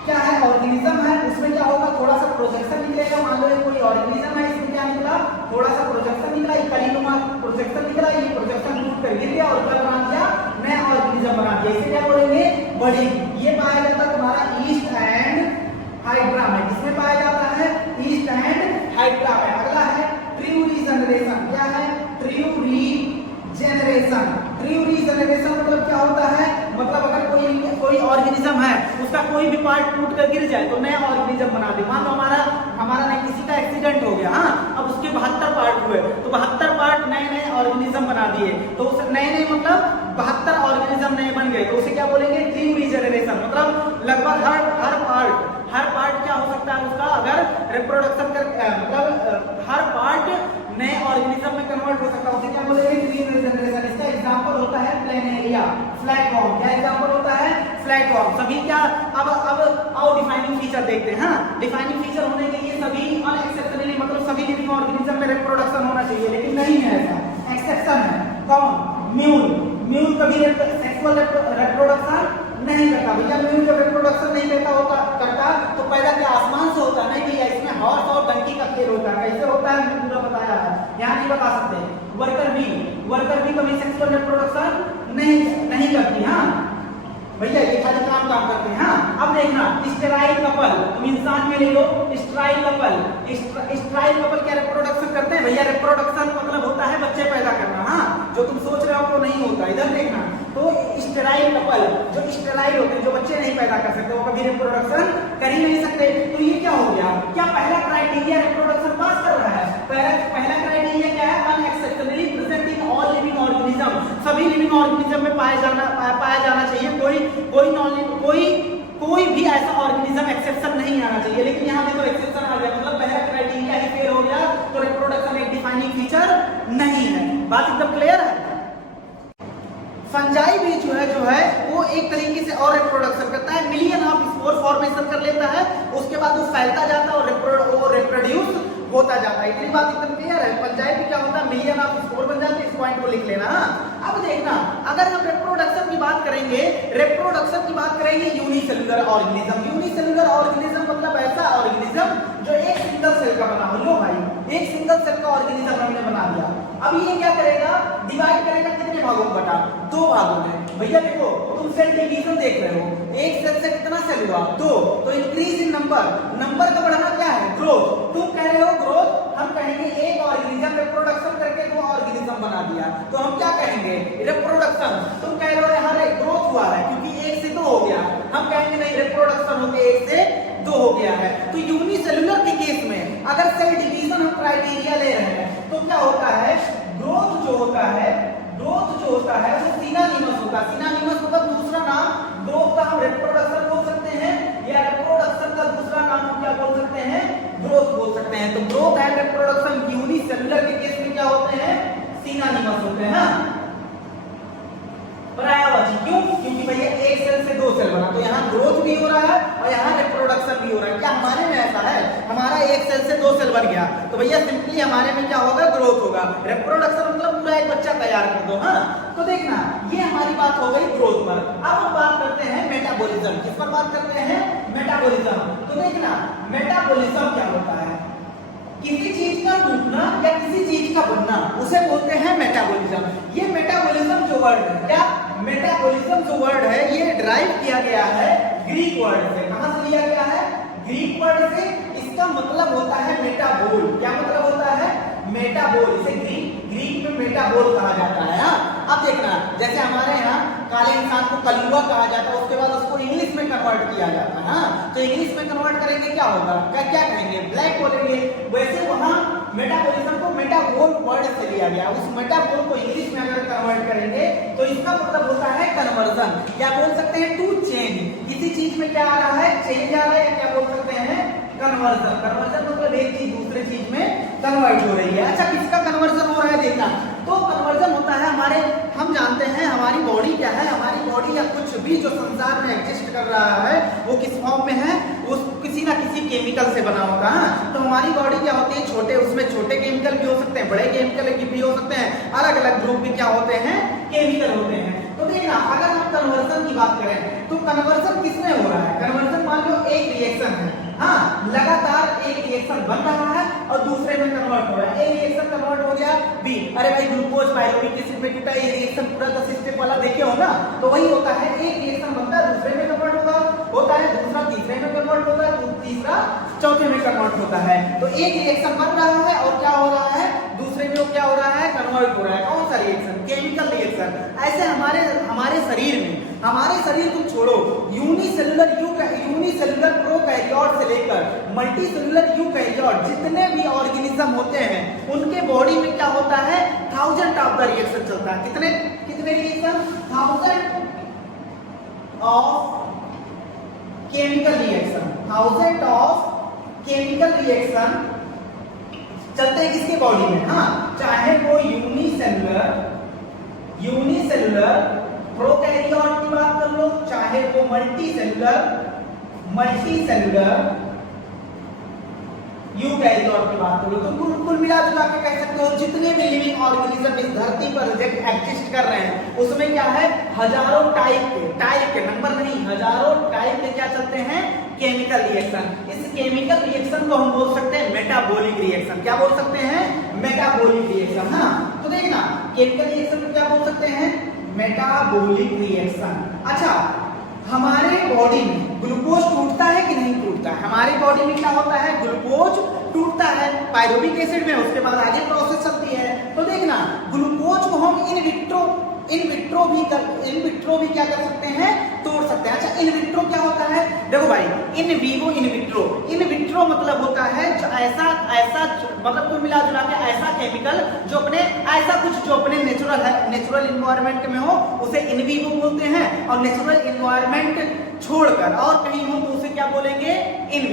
क्या है, ऑर्गेनिज्म है, उसमें क्या होगा, थोड़ा सा प्रोजेक्शन निकलेगा। मान लो कोई ऑर्गेनिज्म है, इसमें क्या निकला, थोड़ा सा प्रोजेक्शन निकला, कलीनुमा प्रोजेक्शन निकला, ये प्रोजेक्शन टूट कर गिर गया और क्या बना दिया, नया ऑर्गेनिज्म बना दिया। इसे क्या बोलेंगे, बडिंग। ये पाया जाता है तुम्हारा ईस्ट एंड हाइड्रा में, जिसमें पाया जाता है ईस्ट एंड हाइड्रा में। अगला है ट्रू रीजनरेशन। क्या है, ट्रू रीजनरेशन। ट्रू रीजनरेशन मतलब क्या होता है, मतलब अगर कोई ऑर्गेनिज्म है, उसका कोई भी पार्ट टूट कर गिर जाए तो नया ऑर्गेनिज्म बना दे। मान लो हमारा नहीं, किसी का एक्सीडेंट हो गया, हाँ, अब उसके 72 पार्ट हुए, तो 72 पार्ट नए ऑर्गेनिज्म बना दिए, तो उस नए मतलब 72 ऑर्गेनिज्म नए बन गए, तो उसे क्या बोलेंगे, ट्रू रीजनरेशन। मतलब लगभग हर पार्ट क्या हो सकता है उसका, अगर रिप्रोडक्शन कर मतलब हर पार्ट नए ऑर्गेनिज्म में कन्वर्ट हो सकता है, उसे क्या बोलेंगे, ट्रू रीजनरेशन। इसका एग्जांपल होता है प्लेनेरिया, फ्लैटवर्म। क्या एग्जांपल होता है, फ्लैटवर्म। सभी क्या, अब आओ डिफाइनिंग फीचर देखते हैं। हाँ, डिफाइनिंग फीचर होने के लिए सभी अनएक्सेप्टेबल, मतलब सभी लिविंग ऑर्गेनिज्म में रिप्रोडक्शन होना चाहिए, लेकिन नहीं है ऐसा, एक्सेप्शन है। कौन, म्यूल कभी सेक्सुअल रिप्रोडक्शन नहीं करता। भैया म्यूल जब रिप्रोडक्शन नहीं करता तो पैदा क्या आसमान से होता, नहीं भैया, इसमें हॉर्स और डंकी का खेल होता है। कैसे होता है पूरा बताया है, यहाँ नहीं बता सकते। वर्कर भी कभी सेक्सुअल रिप्रोडक्शन नहीं करती। हाँ भैया, ये खाली काम करते हैं। हाँ, अब देखना, स्टेराइल कपल, तुम इंसान में ले लो, स्टेराइल कपल क्या रिप्रोडक्शन करते हैं? भैया रिप्रोडक्शन मतलब होता है बच्चे पैदा करना। हाँ, जो तुम सोच रहे हो वो नहीं होता। इधर देखना, तो स्टेराइल कपल जो स्टेराइल होते हैं, जो बच्चे नहीं पैदा कर सकते, वो कभी रिप्रोडक्शन कर ही नहीं सकते। तो ये क्या हो गया, क्या पहला क्राइटेरिया रिप्रोडक्शन पास कर रहा है? पहला क्राइटेरिया क्या है, unexceptionably present in all living organism. सभी लिविंग ऑर्गेनिज्म में पाया जाना चाहिए, कोई भी ऐसा ऑर्गेनिज्म एक्सेप्शन नहीं आना चाहिए। लेकिन यहाँ देखो एक्सेप्शन आ गया, मतलब पहला क्राइटेरिया ही फेल हो गया, तो रिप्रोडक्शन एक डिफाइनिंग फीचर नहीं है। बात एकदम क्लियर है। फंजाई भी जो है वो एक तरीके से और रिप्रोडक्शन करता है, मिलियन ऑफ स्पोर फॉर्मेशन कर लेता है, उसके बाद वो फैलता जाता है और रिप्रोड्यूस होता जाता है। इतनी बात एकदम क्लियर है। फंजाई भी क्या होता है, मिलियन ऑफ स्पोर बन जाते हैं। इस पॉइंट को लिख लेना। अब देखना, अगर हम रिप्रोडक्शन की बात करेंगे यूनिसेलुलर ऑर्गेनिज्म। यूनिसेलुलर ऑर्गेनिज्म मतलब ऐसा ऑर्गेनिज्म जो एक सिंगल सेल का बना हो। लो भाई, एक सिंगल सेल का ऑर्गेनिज्म हमने बना दिया। अब ये क्या करेगा, डिवाइड करेगा कितने भागों में, बटा 2 भागों में। भैया देखो, तुम सेल डिवीजन देख रहे हो, एक सेल से कितना सेल हुआ, 2, तो इंक्रीज इन नंबर का बढ़ना क्या है, ग्रोथ। तुम कह रहे हो ग्रोथ, हम कहेंगे एक ऑर्गेनिज्म रिप्रोडक्शन करके 2 ऑर्गेनिज्म बना दिया, तो हम क्या कहेंगे, रिप्रोडक्शन। तुम कह रहे हो यार ग्रोथ हुआ है क्योंकि 1 से 2 हो गया, हम कहेंगे नहीं, रिप्रोडक्शन होके 1 से 2 हो गया है। तो यूनिसेलुलर के केस में अगर सेल डिवीजन हम क्राइटेरिया ले रहे हैं, तो क्या होता है, ग्रोथ जो होता है वो सिनोनिमस होता है। सिनोनिमस मतलब दूसरा नाम, ग्रोथ का हम रिप्रोडक्शन बोल सकते हैं, या रिप्रोडक्शन का दूसरा नाम हम क्या बोल सकते हैं, ग्रोथ बोल सकते हैं। तो ग्रोथ एंड रिप्रोडक्शन यूनिसेलुलर के केस में क्या होते हैं, सिनोनिमस होते हैं। पर्यायवाची क्यों, क्योंकि भैया एक सेल से 2 सेल बना, तो यहाँ ग्रोथ भी हो रहा है और यहाँ रिप्रोडक्शन भी हो रहा है। क्या हमारे में ऐसा है, हमारा एक सेल से 2 सेल बन गया, तो भैया सिंपली हमारे में क्या होगा, ग्रोथ होगा। रिप्रोडक्शन मतलब पूरा एक बच्चा तैयार कर दो। हाँ, तो देखना, ये हमारी बात हो गई ग्रोथ पर। अब हम बात करते हैं मेटाबॉलिज्म। किस पर बात करते हैं, मेटाबॉलिज्म। तो देखना, मेटाबॉलिज्म क्या होता है, किसी चीज का टूटना या किसी चीज का बनना, उसे बोलते हैं मेटाबॉलिज्म। ये मेटाबॉलिज्म जो वर्ड है, क्या मेटाबॉलिज्म जो वर्ड है, ये डिराइव किया गया है ग्रीक वर्ड से। कहां से लिया गया है, ग्रीक वर्ड से। इसका मतलब होता है मेटाबोल। क्या मतलब होता है, मेटाबोल। इसे ग्रीक में मेटाबोल कहा जाता है। अब देखना, जैसे हमारे यहाँ काले इंसान को कलुआ कहा जाता है, उसके बाद उसको इंग्लिश में कन्वर्ट किया जाता है। तो इंग्लिश में कन्वर्ट करेंगे क्या होगा, क्या कहेंगे, ब्लैक बोलेंगे। वैसे वहां मेटाबॉलिज्म को मेटाबोल वर्ड से लिया गया। उस मेटाबोल को इंग्लिश में अगर कन्वर्ट करेंगे तो इसका मतलब होता है कन्वर्जन। क्या बोल सकते हैं? To change. किसी चीज में क्या आ रहा है? चेंज आ रहा है, या क्या बोल सकते हैं? कन्वर्जन। कन्वर्जन मतलब एक चीज दूसरे चीज में कन्वर्ट हो रही है। अच्छा, किसका कन्वर्जन हो रहा है देखना। तो कन्वर्जन होता है हमारे, हम जानते हैं हमारी बॉडी क्या है, हमारी बॉडी या कुछ भी जो संसार में एग्जिस्ट कर रहा है वो किस फॉर्म में है? वो किसी ना किसी केमिकल से बना होता है। तो हमारी बॉडी क्या होती है? छोटे, उसमें छोटे केमिकल भी हो सकते हैं, बड़े केमिकल भी हो सकते हैं, अलग अलग ग्रुप भी क्या होते हैं? केमिकल होते हैं। तो देखना, अगर हम कन्वर्जन की बात करें तो कन्वर्जन किसमें हो रहा है? कन्वर्जन मान लो एक रिएक्शन है, हाँ, लगातार एक रिएक्शन बन रहा है और दूसरे में कन्वर्ट हो रहा है। ए रिएक्शन कन्वर्ट हो गया बी, अरे भाई ग्लूकोज पायरुविक एसिड में टूटा, ये रिएक्शन पूरा 10 स्टेप वाला देखे हो ना, तो वही होता है। एक रिएक्शन बनता है, दूसरे में कन्वर्ट होता है, दूसरा तीसरे में कन्वर्ट होता है, तीसरा चौथे में कन्वर्ट होता है। तो एक रिएक्शन बन रहा है और क्या हो रहा है? दूसरे में क्या हो रहा है? कन्वर्ट हो रहा है। कौन सा रिएक्शन? Chemical reaction. ऐसे हमारे शरीर में, हमारे शरीर को छोड़ो, यूनिसेलुलर प्रोकैरियोट से लेकर मल्टीसेलुलर यूकैरियोट जितने भी ऑर्गेनिज्म होते हैं उनके बॉडी में क्या होता है? 1000 ऑफ द रिएक्शन चलता है। कितने reaction? 1000 of chemical reaction, 1000 of chemical reaction चलते हैं किसके बॉडी में? हाँ, चाहे वो यूनिसेलुलर प्रोकैरियोट की बात कर लो, चाहे वो मल्टीसेलुलर यूकैरियोट की बात करो। तो कुल मिला जुला के कह सकते हो जितने भी लिविंग ऑर्गेनिज्म इस धरती पर एग्जिस्ट कर रहे हैं उसमें क्या है? हजारों टाइप के नंबर नहीं, हजारों टाइप के क्या चलते हैं? Chemical reaction. इस केमिकल रिएक्शन को हम बोल सकते हैं मेटाबॉलिक रिएक्शन। क्या बोल सकते हैं? Metabolic reaction. हाँ, तो देखना, केमिकल रिएक्शन को क्या बोल सकते हैं? Metabolic reaction. अच्छा, हमारे बॉडी में ग्लूकोज टूटता है कि नहीं टूटता है? हमारी बॉडी में क्या होता है? ग्लूकोज टूटता है पायरुविक एसिड में, उसके बाद आगे प्रोसेस चलती है। तो देखना, ग्लूकोज को हम इन विट्रो भी क्या कर सकते हैं? तोड़ सकते हैं। अच्छा, इन विट्रो क्या होता है? देखो भाई, इन विवो इन विट्रो मतलब होता है जो ऐसा मतलब कुल मिला जुला के ऐसा केमिकल जो अपने नेचुरल इन्वायरमेंट में हो उसे इन विवो बोलते हैं, और नेचुरल इन्वायरमेंट छोड़कर और कहीं हो तो उसे क्या बोलेंगे? इन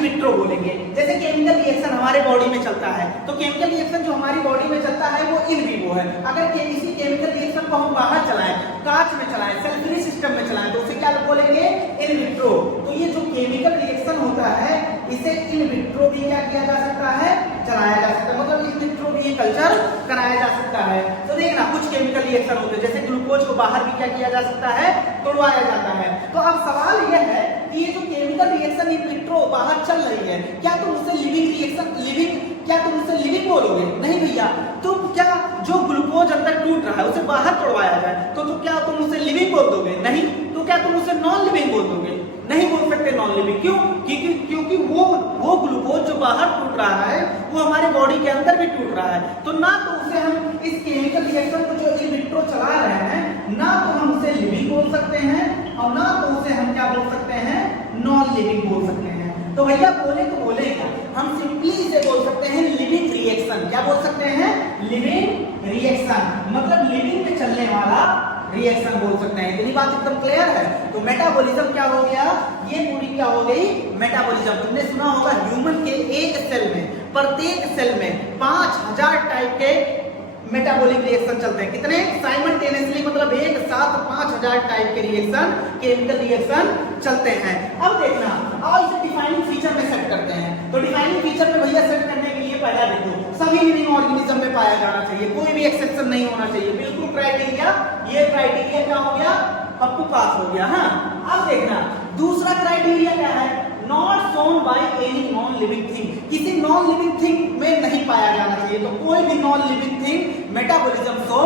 विट्रो बोलेंगे। जैसे केमिकल रिएक्शन हमारे बॉडी में चलता है तो केमिकल रिएक्शन जो हमारी बॉडी में चलता है वो इन विवो है। अगर किसी केमिकल रिएक्शन को हम बाहर चलाएं, कांच में चलाएं, सल्फ्यूरिक सिस्टम में चलाएं तो उसे क्या बोलेंगे? In vitro. तो ये जो केमिकल रिएक्शन होता है इसे इन विट्रो भी क्या किया जा सकता है? चलाया जा सकता है, मतलब इन विट्रो भी कल्चर कराया जा सकता है। तो देखना, कुछ केमिकल रिएक्शन होते हैं जैसे ग्लूकोज को बाहर भी क्या किया जा सकता है? तोड़वाया जाता है। तो अब सवाल यह है कि ये जो केमिकल रिएक्शन इन विट्रो बाहर चल रही है, क्या तुम उसे लिविंग बोलोगे? नहीं भैया। तो क्या जो ग्लूकोज अंदर टूट रहा है उसे बाहर तोड़वाया जाए तो क्या तुम उसे लिविंग बोल दोगे? नहीं। तो क्या तुम उसे नॉन लिविंग बोल दोगे? नहीं बोल सकते नॉन लिविंग। क्यों? क्योंकि वो ग्लूकोज जो बाहर टूट रहा है वो हमारे बॉडी के अंदर भी टूट रहा है। तो ना तो उसे हम इस केमिकल रिएक्शन को जो इन विट्रो चला रहे हैं ना तो हम उसे लिविंग बोल सकते हैं और ना तो उसे हम क्या बोल सकते हैं? नॉन लिविंग बोल सकते हैं। तो भैया बोले तो बोलेगा, हम सिंपली इसे बोल सकते हैं लिविंग रिएक्शन। क्या बोल सकते हैं? लिविंग रिएक्शन, मतलब लिविंग में चलने वाला रिएक्शन बोल सकते हैं। इतनी बात एकदम क्लियर है। तो मेटाबॉलिज्म क्या हो गया? ये पूरी क्या हो गई? मेटाबॉलिज्म। तुमने सुना होगा ह्यूमन के एक सेल में, प्रत्येक सेल में 5000 टाइप के मेटाबॉलिक रिएक्शन चलते हैं। कितने? साइमल्टेनियसली, मतलब एक साथ 5000 टाइप के रिएक्शन, केमिकल रिएक्शन चलते हैं। अब देखना, और इसे डिफाइनिंग फीचर में सेट करते हैं। तो डिफाइनिंग फीचर में भैया सेट करने के लिए पहला देखो, सभी लिविंग ऑर्गेनिज्म में पाया जाना चाहिए, कोई भी एक्सेप्शन नहीं होना चाहिए, बिल्कुल क्राइटेरिया। ये क्राइटेरिया क्या हो गया? पप्पू पास हो गया। हाँ, अब देखना, दूसरा क्राइटेरिया क्या है? Not shown by any non living thing. किसी नॉन लिविंग थिंग में नहीं पाया जाना चाहिए। तो कोई भी non living thing metabolism show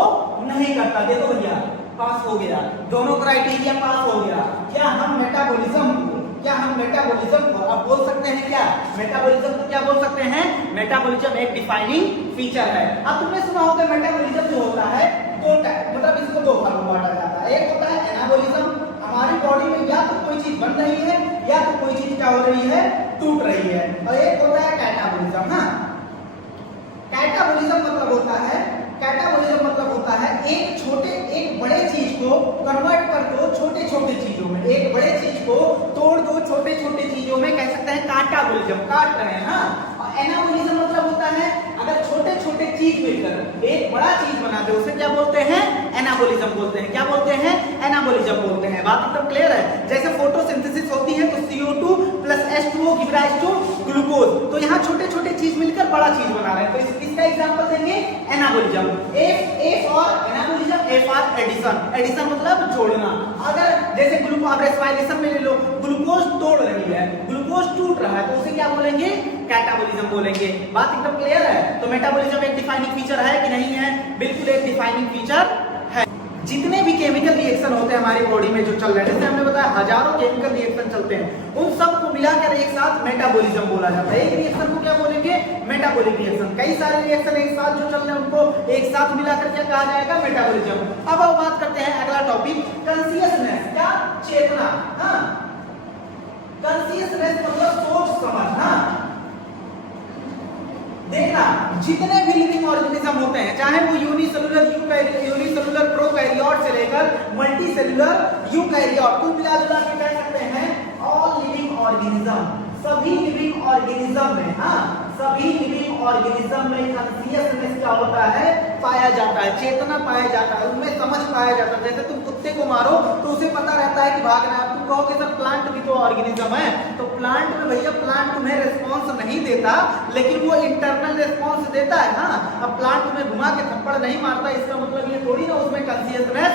नहीं करता। देखो भैया, पास हो गया, दोनों क्राइटेरिया पास हो गया। क्या हम मेटाबॉलिज्म को अब बोल सकते हैं? क्या मेटाबॉलिज्म को क्या बोल सकते हैं? मेटाबॉलिज्म एक डिफाइनिंग फीचर है। अब तुमने सुना होगा मेटाबॉलिज्म जो होता है दो टाइप, मतलब इसको दो भागों में बांटा जाता है। एक होता है एनाबॉलिज्म, हमारी बॉडी में या तो कोई चीज बन रही है या तो कोई चीज क्या हो रही है? टूट रही है। और एक होता है कैटाबॉलिज्म। हाँ, को कन्वर्ट कर दो छोटे छोटे चीजों में, एक बड़े चीज को तोड़ दो छोटे छोटे चीजों में, कह सकते हैं काटाबोलिज्म, काट रहे हैं। हाँ, एनाबोलिज्म मतलब होता है अगर छोटे छोटे चीज मिलकर एक बड़ा चीज बना दे, उसे क्या बोलते हैं? एनाबोलिज्म बोलते हैं। क्या बोलते हैं? एनाबोलिज्म बोलते हैं। बात एकदम क्लियर है। जैसे फोटोसिंथेसिस होती है तो CO2 plus H2O give rise to glucose, तो यहाँ छोटे छोटे चीज मिलकर बड़ा चीज बना रहे हैं, तो इसका एग्जांपल देंगे anabolism. A for anabolism, A for addition, addition मतलब जोड़ना। अगर जैसे ग्लूकोज रेस्पिरेशन में ले लो, ग्लूकोज तोड़ रही है, ग्लूकोज टूट रहा है, तो उसे क्या बोलेंगे? कैटाबोलिज्म बोलेंगे। बात एकदम क्लियर है। तो मेटाबॉलिज्म एक डिफाइनिंग फीचर है कि नहीं है? बिल्कुल एक डिफाइनिंग फीचर है। जितने भी केमिकल रिएक्शन होते हैं हमारी बॉडी में जो चल रहे हैं, जैसे हमने बताया हजारों केमिकल रिएक्शन चलते हैं, उन सबको मिलाकर एक साथ मेटाबॉलिज्म बोला जाता है। एक रिएक्शन को क्या बोलेंगे? Metabolic reaction. कई सारे रिएक्शन एक साथ जो चल रहे हैं उनको एक साथ मिलाकर क्या कहा जाएगा? मेटाबॉलिज्म। अब बात करते हैं अगला टॉपिक, कंसियसनेस। क्या? चेतना। हाँ, कंसियसनेस मतलब सोच समझना। देखना, जितने भी लिविंग ऑर्गेनिज्म होते हैं, चाहे वो यूनिसेलुलर प्रोकैरियोट से लेकर मल्टीसेलुलर यूकैरियोट, कुल मिला जुला के कह सकते हैं ऑल लिविंग ऑर्गेनिज्म, सभी लिविंग ऑर्गेनिज्म में, हाँ, सभी लिविंग ऑर्गेनिज्म में कंसियसनेस क्या होता है? पाया जाता है, चेतना पाया जाता है, उनमें समझ पाया जाता है। जैसे तुम कुत्ते को मारो तो उसे पता रहता है कि भागना है। तुम कहोगे सर प्लांट भी तो ऑर्गेनिज्म है, तो प्लांट में भैया प्लांट तुम्हें रिस्पॉन्स नहीं देता, लेकिन वो इंटरनल रिस्पॉन्स देता है। हाँ, अब प्लांट तुम्हें घुमा के थप्पड़ नहीं मारता, इसका मतलब ये थोड़ी ना उसमें कंसियसनेस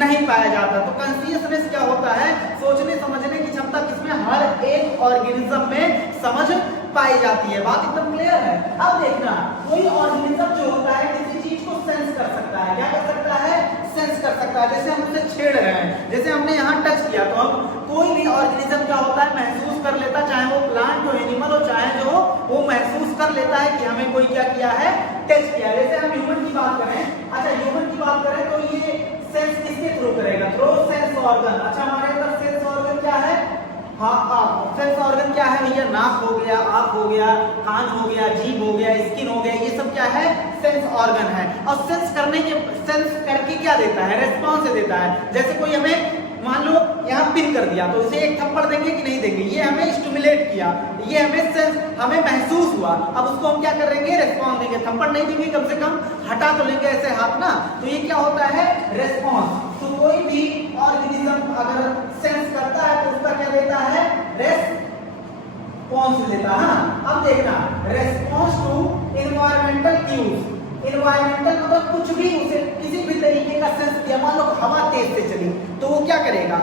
नहीं पाया जाता। तो कंसियसनेस क्या होता है? सोचने समझने की क्षमता किसमें? हर एक ऑर्गेनिज्म में समझ पाई जाती है। बात एकदम क्लियर है। अब देखना, कोई ऑर्गेनिज्म जो होता है किसी चीज को सेंस कर सकता है। क्या कर सकता है? सेंस कर सकता है। जैसे हम उसे छेड़ रहे हैं, जैसे हमने यहाँ टच किया, तो हम कोई भी ऑर्गेनिज्म क्या होता है? महसूस कर लेता, चाहे वो प्लांट हो, एनिमल हो, चाहे जो हो, वो महसूस कर लेता है कि हमें कोई क्या किया है? टच किया। जैसे हम ह्यूमन की बात करें, अच्छा ह्यूमन की बात करें तो ये सेंस किसके थ्रू करेगा? Through sense organ. अच्छा, हमारे अंदर सेंस ऑर्गन क्या है? हाँ, सेंस ऑर्गन क्या है भैया? नाक हो गया, आंख हो गया, कान हो गया, जीभ हो गया, स्किन हो गया, ये सब क्या है? सेंस ऑर्गन है। और सेंस करके क्या देता है? रेस्पॉन्स देता है। जैसे कोई हमें मान लो यहाँ पिन कर दिया, तो इसे एक थप्पड़ देंगे कि नहीं देंगे? ये हमें स्टिमुलेट किया, ये हमें महसूस हुआ, अब उसको हम क्या करेंगे? रेस्पॉन्स देंगे। थप्पड़ नहीं देंगे, कम से कम हटा तो लेंगे ऐसे हाथ ना, तो ये क्या होता है? रेस्पॉन्स। तो कोई भी ऑर्गेनिज्म अगर सेंस करता है तो उसका क्या देता है? रेस्पॉन्स देता है। हाँ, अब देखना, response to environmental cues. Environmental मतलब कुछ भी उसे किसी भी तरीके का सेंस दिया, मान लो हवा तेज से चली, तो वो क्या करेगा?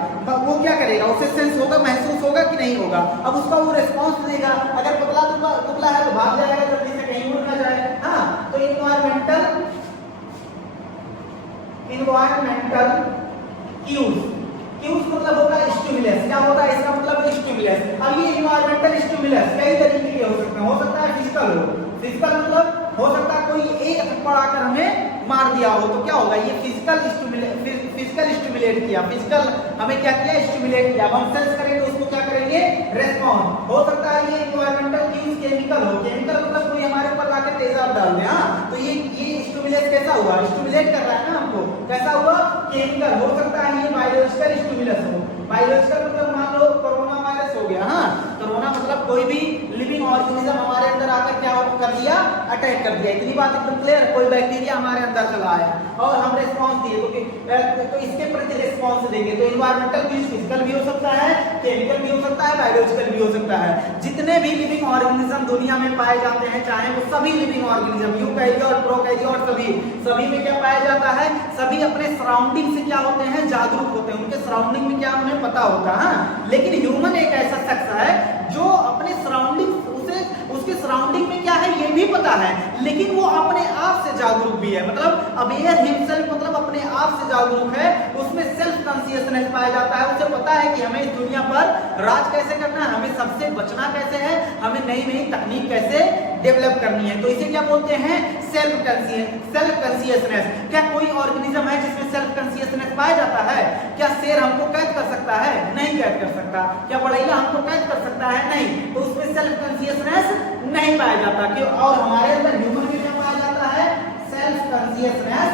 उसे सेंस होगा, महसूस होगा कि नहीं होगा? अब उसका वो रिस्पॉन्स देगा। अगर दुबला है तो भाग जाएगा जल्दी से, कहीं उड़ ना जाए। हाँ, तो एनवायरमेंटल क्यूज मतलब होता है स्टिमुलस। क्या होता है? इसका मतलब स्टिमुलस। अब ये एनवायरमेंटल स्टिमुलस कई तरीके के हो सकता है फिजिकल हो। फिजिकल मतलब हो सकता है कोई एक थप्पड़ आकर हमें मार दिया हो, तो क्या होगा? ये फिजिकल स्टिमुलेट किया, फिजिकल हमें क्या किया? स्टिमुलेट किया। हम सेंस करेंगे उसको, क्या करेंगे? रेस्पॉन्स। हो सकता है ये एनवायरमेंटल क्यूज केमिकल हो। केमिकल मतलब कोई हमारे ऊपर लाके तेजाब डाल दे। हाँ, तो ये स्टिमुलेट कैसा हुआ? स्टिमुलेट कर रहा है ना हमको, कैसा हुआ? केमिकल। हो सकता है ये बायोलॉजिकल स्टिमुलस हो। बायोलॉजिकल मतलब मान लो कोरोना वायरस हो गया। हाँ, कोरोना मतलब कोई भी लिविंग ऑर्गेनिज्म हमारे अंदर आकर क्या कर दिया? अटैक कर दिया। इतनी बात एकदम क्लियर है। कोई बैक्टीरिया हमारे अंदर चला आया और हम रिस्पॉन्स दिए, तो इसके प्रति रिस्पॉन्स देंगे। तो एनवायरमेंटल क्यूज फिजिकल भी हो सकता है, केमिकल भी हो सकता है, बायोलॉजिकल भी हो सकता है। जितने भी लिविंग ऑर्गेनिज्म दुनिया में पाए जाते हैं, चाहे वो सभी लिविंग ऑर्गेनिज्म, यूकैरियोट, प्रोकैरियोट, सभी में क्या पाया जाता है? सभी अपने सराउंडिंग से क्या होते हैं? जागरूक होते हैं। उनके सराउंडिंग में क्या उन्हें पता होता है। लेकिन ह्यूमन एक ऐसा शख्स है जो अपने सराउंडिंग, उसके सराउंडिंग में क्या है ये भी पता है, लेकिन वो अपने आप से जागरूक भी है। मतलब अवेयर हिमसेल्फ, मतलब अपने आप से जागरूक है, उसमें सेल्फ कॉन्शियसनेस पाया जाता है। उसे पता है कि हमें इस दुनिया पर राज कैसे करना है, हमें सबसे बचना कैसे है, हमें नई नई तकनीक कैसे डेवलप करनी है। तो इसे क्या बोलते हैं? Self consciousness. क्या कोई ऑर्गेनिज्म है जिसमें सेल्फ कॉन्शियसनेस पाया जाता है? क्या शेर हमको कैद कर सकता है? नहीं कैद कर सकता। क्या बढ़ैया हमको कैद कर सकता है? नहीं। तो उसमें सेल्फ कॉन्शियसनेस नहीं पाया जाता। क्यों? और हमारे अंदर ह्यूमन में क्या पाया जाता है? सेल्फ कॉन्शियसनेस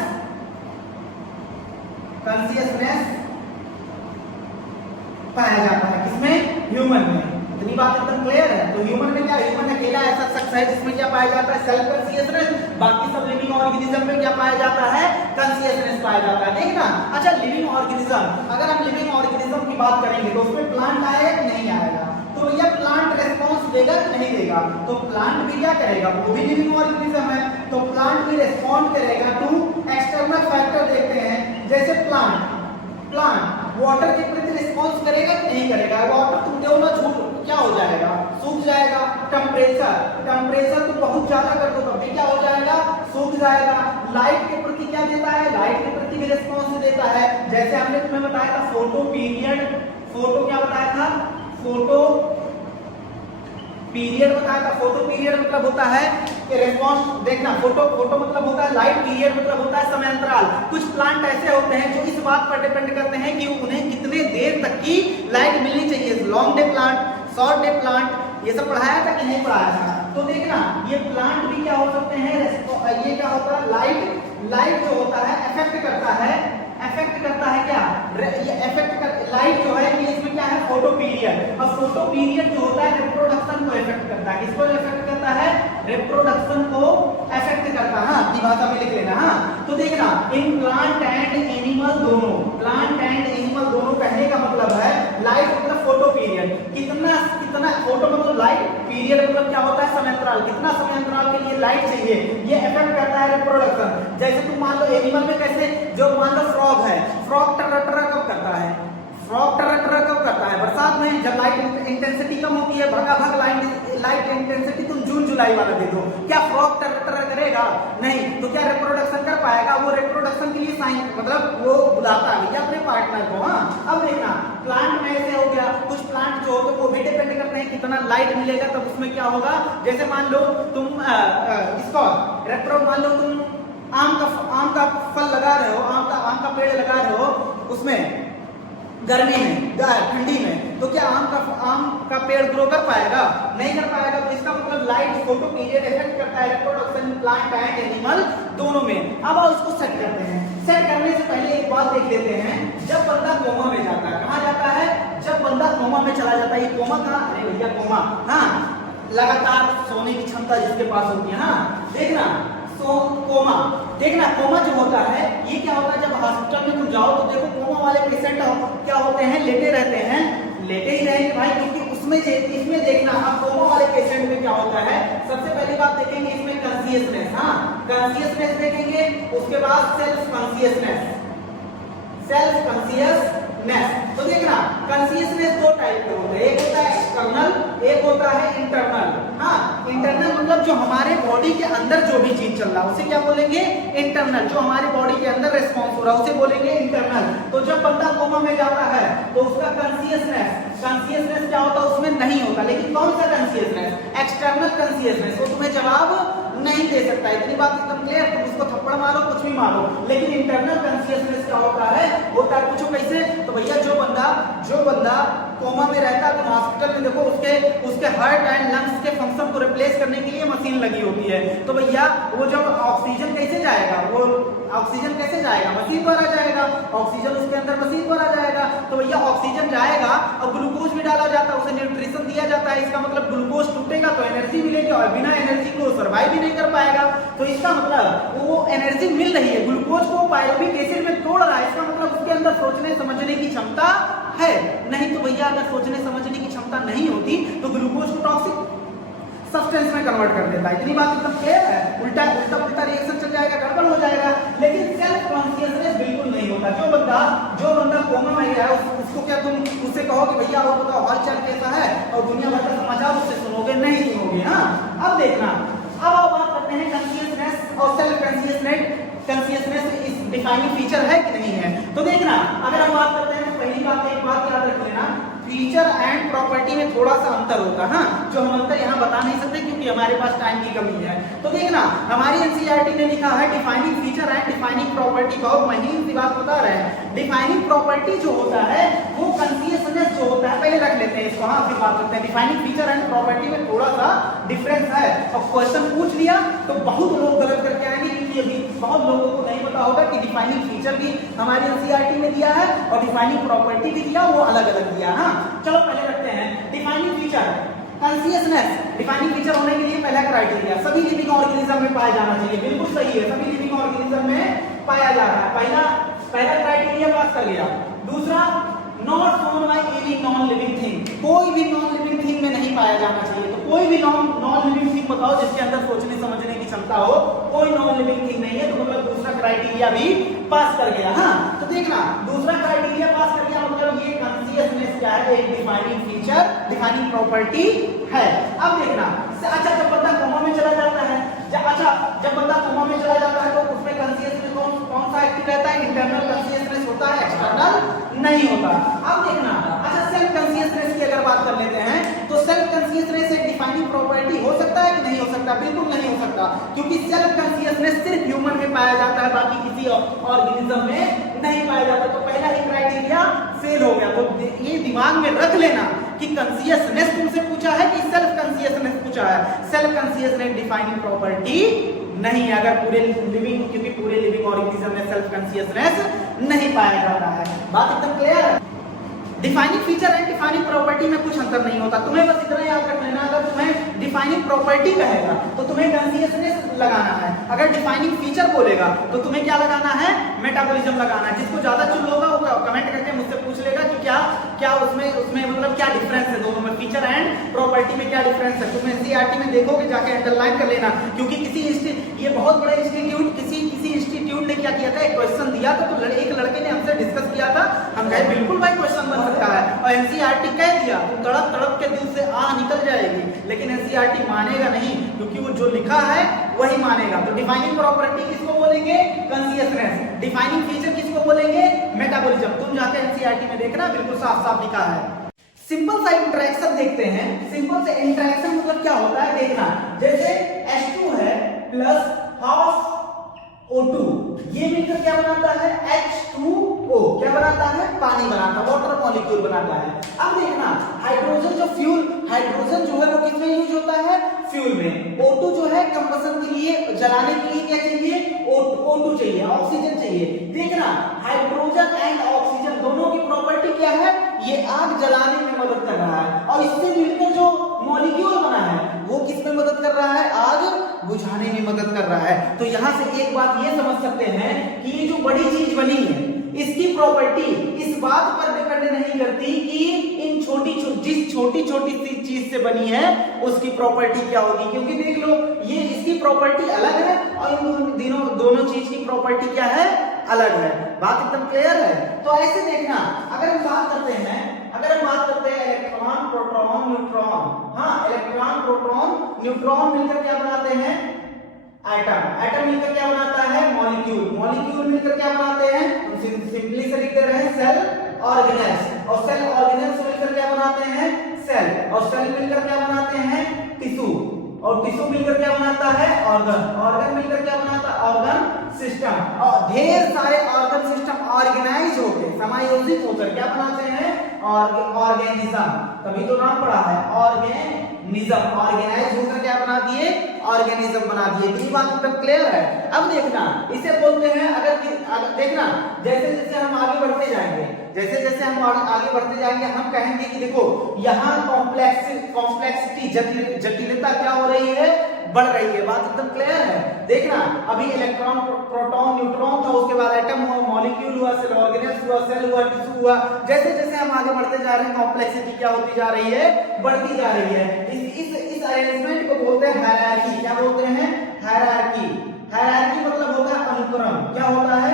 ह्यूमन में। इतनी बात एकदम क्लियर है। तो ह्यूमन में क्या, ह्यूमन अकेला ऐसा शख्स है जिसमें क्या पाया जाता है, सेल्फ कॉन्शियसनेस। बाकी सब लिविंग ऑर्गेनिज्म में क्या पाया जाता है, कॉन्शियसनेस पाया जाता है। देखना, अच्छा लिविंग ऑर्गेनिज्म, अगर हम लिविंग ऑर्गेनिज्म की बात करेंगे तो उसमें प्लांट आएगा कि नहीं आएगा, तो भैया प्लांट रेस्पॉन्स देगा कि नहीं देगा, तो प्लांट भी क्या करेगा, वो भी लिविंग ऑर्गेनिज्म है, तो प्लांट भी रेस्पॉन्ड करेगा टू एक्सटर्नल फैक्टर। देखते हैं जैसे प्लांट वाटर के प्रति रिस्पॉन्स करेगा कि नहीं करेगा, वाटर तुम दो ना झूठ क्या हो जाएगा, सूख जाएगा। टेम्परेचर तो बहुत ज्यादा कर दो तब भी क्या हो जाएगा, सूख जाएगा। लाइट के प्रति क्या देता है, लाइट के प्रति भी रिस्पॉन्स देता है। जैसे हमने तुम्हें बताया था फोटो पीरियड, फोटो क्या बताया था, फोटो पीरियड बताया था। फोटो पीरियड मतलब होता है कि रिस्पॉन्स, देखना फोटो मतलब होता है लाइट, पीरियड मतलब होता है समयांतराल। कुछ प्लांट ऐसे होते हैं जो इस बात पर डिपेंड करते हैं कि उन्हें कितने देर तक की लाइट मिलनी चाहिए। Long day plant, short day plant, ये सब पढ़ाया था कि नहीं पढ़ाया था। तो देखना ये प्लांट भी क्या हो सकते हैं, ये क्या होता है, लाइट जो होता है अफेक्ट करता है क्या, ये अफेक्ट कर, लाइट जो है ये इसमें क्या है, फोटो पीरियड। और फोटो पीरियड जो होता है रिप्रोडक्शन को इफेक्ट करता है। किसको इफेक्ट करता है, रिप्रोडक्शन को इफेक्ट करता है। हाँ, अपनी भाषा में लिख लेना। हाँ, तो देखना इन प्लांट एंड एनिमल दोनों, प्लांट एंड एनिमल दोनों कहने का मतलब है लाइट मतलब फोटो पीरियड, कितना फोटो मतलब लाइट, पीरियड मतलब क्या होता है, समयांतराल, कितना समयांतराल के लिए लाइट चाहिए, ये इफेक्ट करता है रिप्रोडक्शन। जैसे तुम मान लो एनिमल में कैसे, जो मान लो फ्रॉग है, फ्रॉग टर्रा कब करता है, फ्रॉग टर्रा कब करता है, बरसात में, जब लाइट इंटेंसिटी कम होती है, भाग लाइट इंटेंसिटी तुम जून जुलाई वाला दे दो, क्या फ्रॉग टर्रा करेगा, नहीं। तो क्या रिप्रोडक्शन कर पाएगा, वो रिप्रोडक्शन के लिए साइन मतलब वो बुलाता है अपने पार्टनर को। हाँ, अब देखना प्लांट में ऐसे हो गया, कुछ प्लांट जो होते हैं वो भी डिपेंड करते हैं कितना लाइट मिलेगा, तब उसमें क्या होगा। जैसे मान लो तुम इसको मान लो तुम आम का फल लगा रहे हो, आम का पेड़ लगा रहे हो, उसमें गर्मी में, ठंडी में, तो क्या आम का पेड़ ग्रो कर पाएगा, नहीं कर पाएगा। तो इसका मतलब लाइट फोटो पीरियड इफेक्ट करता है रिप्रोडक्शन प्लांट एंड एनिमल दोनों में। अब आप उसको सेट करते हैं। सेट करने से पहले एक बात देख लेते हैं, जब बंदा कोमा में जाता है, कहाँ जाता है, जब बंदा कोमा में चला जाता है, ये कोमा कहाँ, अरे भैया कोमा, हाँ, लगातार सोने की क्षमता जिसके पास होती है। हाँ, देखना कोमा, देखना कोमा जो होता है ये क्या होता है, जब हॉस्पिटल में तुम जाओ तो देखो कोमा वाले पेशेंट क्या होते हैं, लेटे रहते हैं, लेटे ही रहेंगे भाई, क्योंकि इसमें देखना अब कोमा वाले पेशेंट में क्या होता है, सबसे पहली बात देखेंगे इसमें कॉन्शियसनेस। हाँ, कॉन्शियसनेस देखेंगे, उसके बाद सेल्फ कॉन्शियसनेस। तो देखना कॉन्शियसनेस दो टाइप के होते हैं, एक होता है एक्सटर्नल, एक होता है इंटरनल। हाँ, इंटरनल मतलब जो हमारे बॉडी के अंदर जो भी चीज चल रहा है उसे क्या बोलेंगे, इंटरनल। जो हमारे बॉडी के अंदर रिस्पॉन्स हो रहा है उसे बोलेंगे इंटरनल। तो जब बंदा कोमा में जाता है तो उसका कॉन्शियसनेस क्या होता है, उसमें नहीं होता। लेकिन कौन सा कॉन्शियसनेस, एक्सटर्नल कॉन्शियसनेस, वो तुम्हें जवाब नहीं दे सकता। इतनी बात एकदम क्लियर, तुम उसको थप्पड़ मारो कुछ भी मारो, लेकिन इंटरनल कॉन्शियसनेस क्या होता है, पूछो कैसे। तो भैया जो बंदा कोमा में रहता है, तुम हॉस्पिटल में देखो उसके हार्ट एंड लंग्स के फंक्शन को रिप्लेस करने के लिए मशीन लगी होती है। तो भैया वो जब ऑक्सीजन कैसे जाएगा, मशीन द्वारा जाएगा, ऑक्सीजन उसके अंदर मशीन द्वारा जाएगा। तो भैया ऑक्सीजन जाएगा और ग्लूकोज भी डाला जाता है, उसे न्यूट्रिशन दिया जाता है। इसका मतलब ग्लूकोज टूटेगा तो एनर्जी मिलेगी, और बिना एनर्जी को सर्वाइव भी नहीं कर पाएगा। तो इसका मतलब वो एनर्जी मिल रही है, ग्लूकोज को पायरुविक एसिड में तोड़ रहा है, इसका मतलब उसके अंदर सोचने समझने की क्षमता है। नहीं तो भैया अगर सोचने समझने की क्षमता नहीं होती तो ग्लूकोज को टॉक्सिक सब्सटेंस में कन्वर्ट कर देता है। इतनी बात एकदम क्लियर है, उल्टा रिएक्शन चल जाएगा, गड़बड़ हो जाएगा। लेकिन सेल्फ कॉन्शियसनेस बिल्कुल नहीं होता। जो बंदा कोमा में गया है उसको क्या तुम उससे कहो कि भैया वो बताओ हालचाल कैसा है और दुनिया भर का समाचार उससे सुनोगे, नहीं सुनोगे। हाँ, अब देखना, अब आप बात करते हैं कॉन्शियसनेस और सेल्फ कॉन्शियसनेस इस डिफाइनिंग फीचर है कि नहीं है। तो देखना अगर हम बात करते हैं तो पहली बात एक बात याद रख लेना, फीचर एंड प्रॉपर्टी में थोड़ा सा अंतर होता है। हाँ, जो हम अंतर यहाँ बता नहीं सकते क्योंकि हमारे पास टाइम की कमी है। तो देखना हमारी एनसीईआरटी ने लिखा है defining feature and defining property, बहुत महीन सी बात बता रहे हैं। डिफाइनिंग प्रॉपर्टी जो होता है वो कॉन्शियसनेस जो होता है, पहले रख लेते हैं इसको। हाँ, फिर बात करते हैं। डिफाइनिंग फीचर एंड प्रॉपर्टी में थोड़ा सा डिफरेंस है, और क्वेश्चन पूछ लिया तो बहुत लोग गलत करके आएंगे क्योंकि अभी बहुत लोगों को नहीं पता होगा कि डिफाइनिंग फीचर भी हमारी एनसीईआरटी में दिया है और डिफाइनिंग प्रॉपर्टी भी दिया, वो अलग अलग दिया। हाँ चलो पहले रखते हैं defining feature. Consciousness defining feature होने के लिए पहला क्राइटेरिया सभी लिविंग ऑर्गेनिज्म में पाया जाना चाहिए, बिल्कुल सही है, सभी लिविंग ऑर्गेनिज्म में पाया जा रहा है। पहला क्राइटेरिया पास कर लिया। दूसरा, not found by any non living thing, कोई भी नॉन लिविंग थिंग में नहीं पाया जाना चाहिए। तो कोई भी नॉन लिविंग थिंग बताओ जिसके अंदर सोचने समझने की क्षमता हो, कोई नॉन लिविंग थिंग नहीं है, तो मतलब दूसरा क्राइटेरिया भी पास कर गया। हाँ तो देखना, दूसरा क्राइटेरिया पास कर गया मतलब ये कॉन्शियसनेस क्या है, एक डिफाइनिंग फीचर, डिफाइनिंग प्रॉपर्टी है। अब देखना, अच्छा जब बंदा कोमा में चला जाता है, जब बंदा कोमा में चला जाता है तो उसमें कॉन्शियसनेस कौन सा एक्टिव रहता है, इंटरनल कॉन्शियसनेस होता है, एक्सटर्नल नहीं होता। अब देखना, अच्छा सेल्फ कॉन्शियसनेस की अगर बात कर लेते हैं तो सेल्फ कॉन्शियसनेस एक डिफाइनिंग प्रॉपर्टी हो सकता है कि नहीं हो सकता, बिल्कुल नहीं हो सकता, क्योंकि सेल्फ कॉन्शियसनेस सिर्फ ह्यूमन में पाया जाता है, बाकी किसी ऑर्गेनिज्म में नहीं पाया जाता। तो पहला ही क्राइटेरिया फेल हो गया। तो ये दिमाग में रख लेना कि कॉन्शियसनेस तुमसे पूछा है कि सेल्फ कॉन्शियसनेस पूछा है, सेल्फ कॉन्शियसनेस डिफाइनिंग प्रॉपर्टी नहीं है अगर पूरे लिविंग, क्योंकि पूरे लिविंग ऑर्गेनिज्म में सेल्फ कॉन्शियसनेस नहीं पाया जाता है। बात एकदम क्लियर है। Defining feature and defining property में कुछ अंतर नहीं होता, तुम्हें बस इतना याद रख लेना, अगर तुम्हें डिफाइनिंग प्रॉपर्टी कहेगा तो तुम्हें कॉन्शियसनेस लगाना है, अगर डिफाइनिंग फीचर बोलेगा तो तुम्हें क्या लगाना है, मेटाबॉलिज्म लगाना है। जिसको ज्यादा चुन होगा वो कमेंट करके मुझसे पूछ लेगा कि क्या उसमें मतलब क्या डिफरेंस है दोनों में, फीचर एंड प्रॉपर्टी में क्या डिफरेंस है। तुम एनसीईआरटी में देखोगे, जाके अंडरलाइन कर लेना, क्योंकि ये बहुत बड़े इंस्टीट्यूट, किसी इंस्टीट्यूट ने क्या किया था, एक क्वेश्चन दिया था, तो एक लड़के ने हमसे डिस्कस किया था, हम कहे बिल्कुल भाई क्वेश्चन बन सकता है, और एनसीईआरटी कह दिया तो तड़प तड़प के दिल से आह निकल जाएगी, लेकिन एनसीईआरटी मानेगा नहीं, क्योंकि वो जो लिखा है वही मानेगा। तो डिफाइनिंग प्रॉपर्टी किसको बोलेंगे, कॉन्शियसनेस, डिफाइनिंग फीचर किसको बोलेंगे, मेटाबॉलिज्म। तुम जाके एनसीईआरटी में देखना, बिल्कुल साफ साफ लिखा है। सिंपल सा इंटरेक्शन देखते हैं। सिंपल से इंटरेक्शन मतलब क्या होता है, देखना, जैसे H2 है प्लस हाफ O2, ये मिलकर क्या बनाता है, H2O, क्या बनाता है, पानी बनाता है, वाटर मॉलिक्यूल बनाता है। अब देखना, हाइड्रोजन जो है वो किसमें यूज होता है, फ्यूल में। O2 जो है कंबसन के लिए, जलाने के लिए क्या चाहिए, O2 चाहिए, ऑक्सीजन चाहिए। देखना, हाइड्रोजन एंड ऑक्सीजन दोनों की प्रॉपर्टी क्या है, ये आग जलाने में मदद कर रहा है, और इससे मिलकर जो मॉलिक्यूल बना है वो किसमें मदद कर रहा है, आग बुझाने में मदद कर रहा है। तो यहां से एक बात ये समझ सकते हैं कि ये जो बड़ी चीज बनी है इसकी प्रॉपर्टी इस बात पर डिपेंड नहीं करती कि इन जिस छोटी सी चीज से बनी है उसकी प्रॉपर्टी क्या होगी, क्योंकि देख लो ये इसकी प्रॉपर्टी अलग है और इन दोनों चीज की प्रॉपर्टी क्या है, अलग है। बात एकदम क्लियर है। तो ऐसे देखना, अगर हम बात करते हैं इलेक्ट्रॉन प्रोटॉन न्यूट्रॉन, हाँ इलेक्ट्रॉन प्रोटॉन न्यूट्रॉन मिलकर क्या बनाते हैं, एटम मिलकर क्या बनाता है, मॉलिक्यूल मिलकर क्या बनाते हैं, हम सिंपली से लिख दे रहे हैं सेल ऑर्गेनेल्स, और सेल ऑर्गेनेल्स मिलकर क्या बनाते हैं, सेल, और सेल मिलकर क्या बनाते हैं, टिश्यू, और टिश्यू मिलकर क्या बनाता है, ऑर्गन मिलकर क्या बनाता है, ऑर्गन सिस्टम। और ढेर सारे ऑर्गन सिस्टम ऑर्गेनाइज होकर, समायोजित होकर क्या बनाते हैं, ऑर्गेनिज्म, तभी तो नाम पड़ा है ऑर्गेनिज्म, ऑर्गेनाइज होकर क्या बना दिए, ऑर्गेनिज्म बना दिए। ये बात एकदम क्लियर है। अब देखना, इसे बोलते हैं, अगर देखना, जैसे जैसे हम आगे बढ़ते जाएंगे हम कहेंगे कि देखो यहाँ कॉम्प्लेक्सिटी, जटिलता क्या हो रही है, बढ़ रही है। बात एकदम क्लियर है। देखना, अभी इलेक्ट्रॉन प्रोटॉन न्यूट्रॉन था, उसके बाद एटम हुआ, मॉलिक्यूल हुआ, सेल ऑर्गेनेल्स हुआ, सेल हुआ, टिश्यू हुआ। जैसे जैसे हम आगे बढ़ते जा रहे हैं कॉम्प्लेक्सिटी क्या होती जा रही है, बढ़ती जा रही है। इस अरेंजमेंट को बोलते हैं हायरार्की। क्या बोलते हैं, हायरार्की। हायरार्की मतलब होता है अनुक्रम। क्या होता है,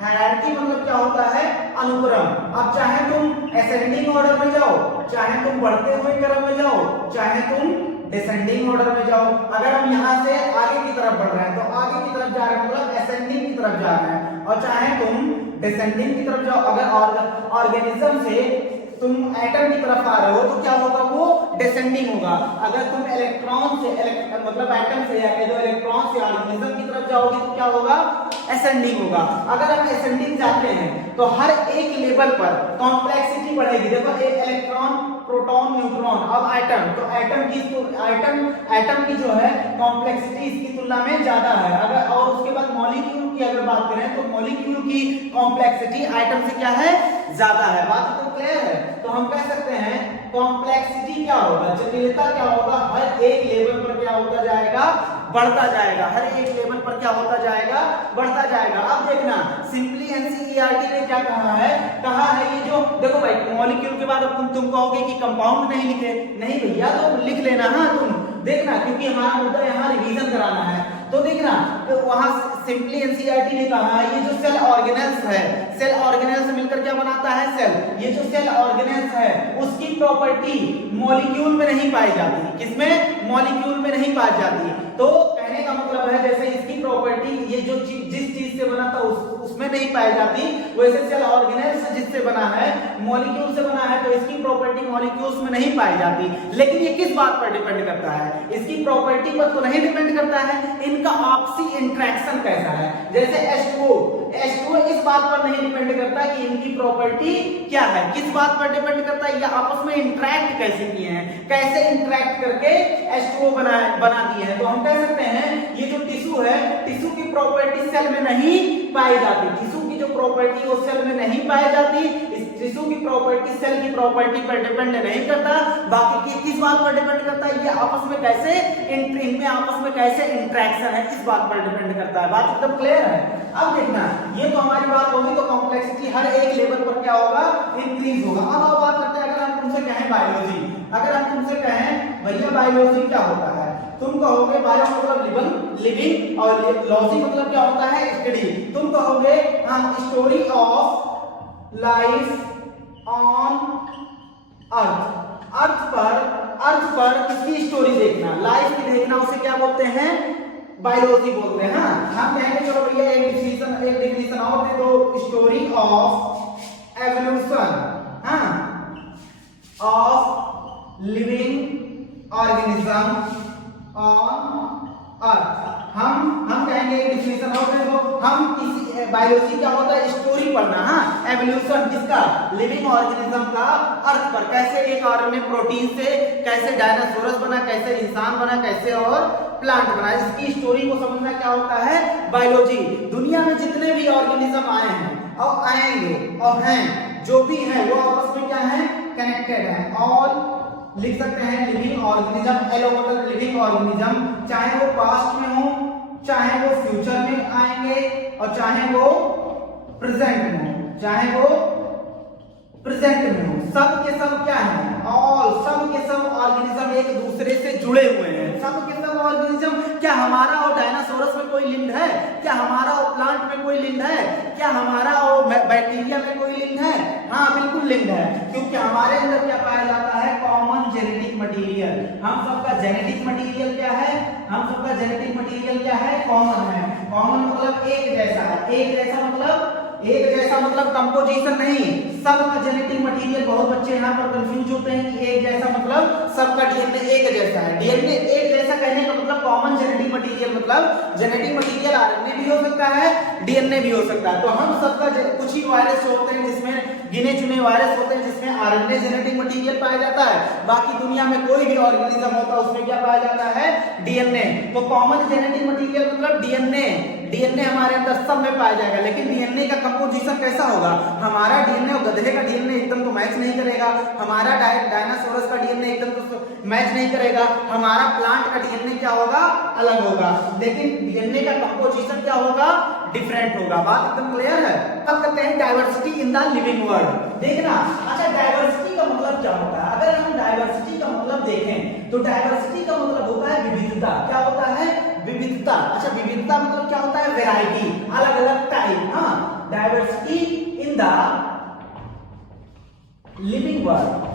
हायरार्की मतलब क्या होता है, अनुक्रम। अब चाहे तुम असेंडिंग ऑर्डर में जाओ, चाहे तुम बढ़ते हुए क्रम में जाओ, चाहे तुम डिसेंडिंग ऑर्डर में जाओ। अगर हम यहाँ से आगे की तरफ बढ़ रहे हैं तो आगे की तरफ जा रहे हैं, मतलब असेंडिंग की तरफ जा रहे हैं, और चाहे तुम डिसेंडिंग की तरफ जाओ। अगर ऑर्गेनिज्म से तुम एटम की तरफ आ रहे हो तो क्या होगा, वो डिसेंडिंग होगा। अगर तुम इलेक्ट्रॉन से मतलब एटम से या जो इलेक्ट्रॉन से ऑर्गेनिज्म की तरफ जाओगे तो क्या होगा, असेंडिंग होगा। अगर हम असेंडिंग जाते हैं तो हर एक लेवल पर कॉम्प्लेक्सिटी बढ़ेगी। देखो इलेक्ट्रॉन प्रोटॉन न्यूट्रॉन, अब एटम, तो एटम की जो है कॉम्प्लेक्सिटी इसकी तुलना में ज्यादा है। अगर और उसके बाद मॉलिक्यूल की अगर बात करें तो मॉलिक्यूल की कॉम्प्लेक्सिटी आइटम से क्या है, ज्यादा है। बात तो क्लियर है। तो हम कह सकते हैं कॉम्प्लेक्सिटी क्या होगा, जटिलता क्या होगा, हर एक लेवल पर क्या होता जाएगा, बढ़ता जाएगा। हर एक लेवल पर क्या होता जाएगा, बढ़ता जाएगा। अब देखना सिंपली एनसीईआरटी ने क्या कहा है, ये जो देखो भाई मॉलिक्यूल के बाद अब तुम कहोगे कि कंपाउंड नहीं लिखे, नहीं भैया तो लिख लेना। हाँ तुम देखना, क्योंकि हमारा मुद्दा यहाँ रिवीजन कराना है। तो देखना तो वहां सिंपली एनसीईआरटी ने कहा ये जो सेल ऑर्गेनेल्स है, सेल ऑर्गेनेल्स मिलकर क्या बनाता है, सेल। ये जो सेल ऑर्गेनेल्स है उसकी प्रॉपर्टी मॉलिक्यूल में नहीं पाई जाती। किसमें, मॉलिक्यूल में नहीं पाई जाती। तो कहने का मतलब है जैसे इसकी प्रॉपर्टी ये जो जिस चीज से बना था उसमें नहीं पाई जाती, वैसे सेल ऑर्गेनेल्स जिससे बना है, मॉलिक्यूल से बना है, तो इसकी प्रॉपर्टी मॉलिक्यूल्स में नहीं पाई जाती। लेकिन ये किस बात पर डिपेंड करता है, इसकी प्रॉपर्टी पर तो नहीं डिपेंड करता है, इनका आपसी इंटरेक्शन कैसा है। जैसे H2O इस बात पर नहीं डिपेंड करता कि इनकी प्रॉपर्टी क्या है, किस बात पर डिपेंड करता है, ये आपस में इंटरेक्ट कैसे किए हैं, कैसे इंटरेक्ट करके H2O बना दिए हैं। तो हम कह सकते हैं ये जो टिश्यू है, टिश्यू की प्रॉपर्टी सेल में नहीं पाई जाती। टिश्यू की जो प्रॉपर्टी वो सेल में नहीं पाई जाती। इस टिश्यू की प्रॉपर्टी सेल की प्रॉपर्टी पर डिपेंड नहीं करता, बाकी किस बात पर डिपेंड करता है, ये आपस में कैसे इनमें आपस में कैसे इंटरेक्शन है, इस बात पर डिपेंड करता है। बात एकदम क्लियर है। अब देखना ये तो हमारी बात होगी, तो कॉम्प्लेक्सिटी हर एक लेवल पर क्या होगा, इंक्रीज होगा। अब आप बात करते हैं, अगर हम तुमसे कहें बायोलॉजी, अगर हम तुमसे कहें भैया बायोलॉजी क्या होता है, तुम कहोगे बायो मतलब लिविंग और लॉजी मतलब क्या होता है, स्टडी। तुम कहोगे हाँ story of life on earth, earth पर किसकी स्टोरी देखना, लाइफ की देखना, उसे क्या बोलते हैं, बायोलॉजी बोलते हैं। हाँ हम कहेंगे चलो भैया एक डिफिनेशन और दे दो, स्टोरी ऑफ एवोल्यूशन हाँ of living organism on earth. हम कहेंगे एक डिफिनेशन और दे दो, हम किसी बायोलॉजी क्या होता है, स्टोरी पढ़ना। हाँ एवोल्यूशन किसका, लिविंग ऑर्गेनिज्म का अर्थ पर, कैसे एक आरएनए प्रोटीन से कैसे डायनासोरस बना, कैसे इंसान बना, कैसे और प्लांट बना, इसकी स्टोरी को समझना क्या होता है, बायोलॉजी। दुनिया में जितने भी ऑर्गेनिज्म आए हैं और आएंगे और हैं, जो भी हैं वो आपस में क्या है, कनेक्टेड है। ऑल लिख सकते हैं लिविंग ऑर्गेनिज्म, एलो मतलब लिविंग ऑर्गेनिज्म, चाहे वो पास्ट में हो, चाहे वो फ्यूचर में आएंगे और चाहे वो प्रेजेंट में हो, चाहे वो प्रेजेंट में हो, सब के सब क्या है, ऑल सब के सब ऑर्गेनिज्म एक दूसरे से जुड़े हुए हैं। सब के सब ऑर्गेनिज्म, क्या हमारा और डायनासोरस में कोई लिंक है, क्या हमारा और प्लांट में कोई लिंक है, क्या हमारा और बैक्टीरिया में कोई लिंक है, हाँ बिल्कुल लिंक है, क्योंकि हमारे अंदर क्या पाया जाता है, कॉमन जेनेटिक मटेरियल। हम सबका जेनेटिक मटेरियल क्या है, हम सबका जेनेटिक मटेरियल क्या है, कॉमन है। कॉमन मतलब एक जैसा है, एक जैसा मतलब कंपोजिशन नहीं, सबका जेनेटिक मटेरियल। बहुत बच्चे यहाँ पर कंफ्यूज होते हैं कि एक जैसा मतलब सबका डीएनए एक जैसा है। डीएनए एक जैसा कहने का मतलब कॉमन जेनेटिक मटेरियल, मतलब जेनेटिक मटेरियल आरएनए भी हो सकता है, डीएनए भी हो सकता है। तो हम सबका कुछ ही वायरस होते हैं जिसमें गिने चुने वायरस होते हैं जिसमें आरएनए जेनेटिक मटेरियल पाया जाता है, बाकी दुनिया में कोई भी ऑर्गेनिज्म होता है उसमें क्या पाया जाता है, डीएनए। तो कॉमन जेनेटिक मटेरियल मतलब डीएनए हमारे अंदर सब में पाया जाएगा। लेकिन डीएनए का कंपोजिशन कैसा होगा, हमारा डीएनए और गधे का डीएनए एकदम तो मैच नहीं करेगा, हमारा डायनासोरस का डीएनए एकदम तो मैच नहीं करेगा, हमारा प्लांट का डीएनए क्या होगा, अलग होगा, लेकिन डीएनए का कंपोजिशन क्या होगा, डिफरेंट होगा। बात एकदम क्लियर है। अब करते हैं diversity in the living world. देखना अच्छा डाइवर्सिटी का मतलब क्या होता है, अगर हम डाइवर्सिटी का मतलब देखें तो डाइवर्सिटी का मतलब होता है विविधता। क्या होता है, विविधता। अच्छा विविधता मतलब क्या होता है, वैरायटी, अलग अलग टाइप। हाँ diversity in the living world,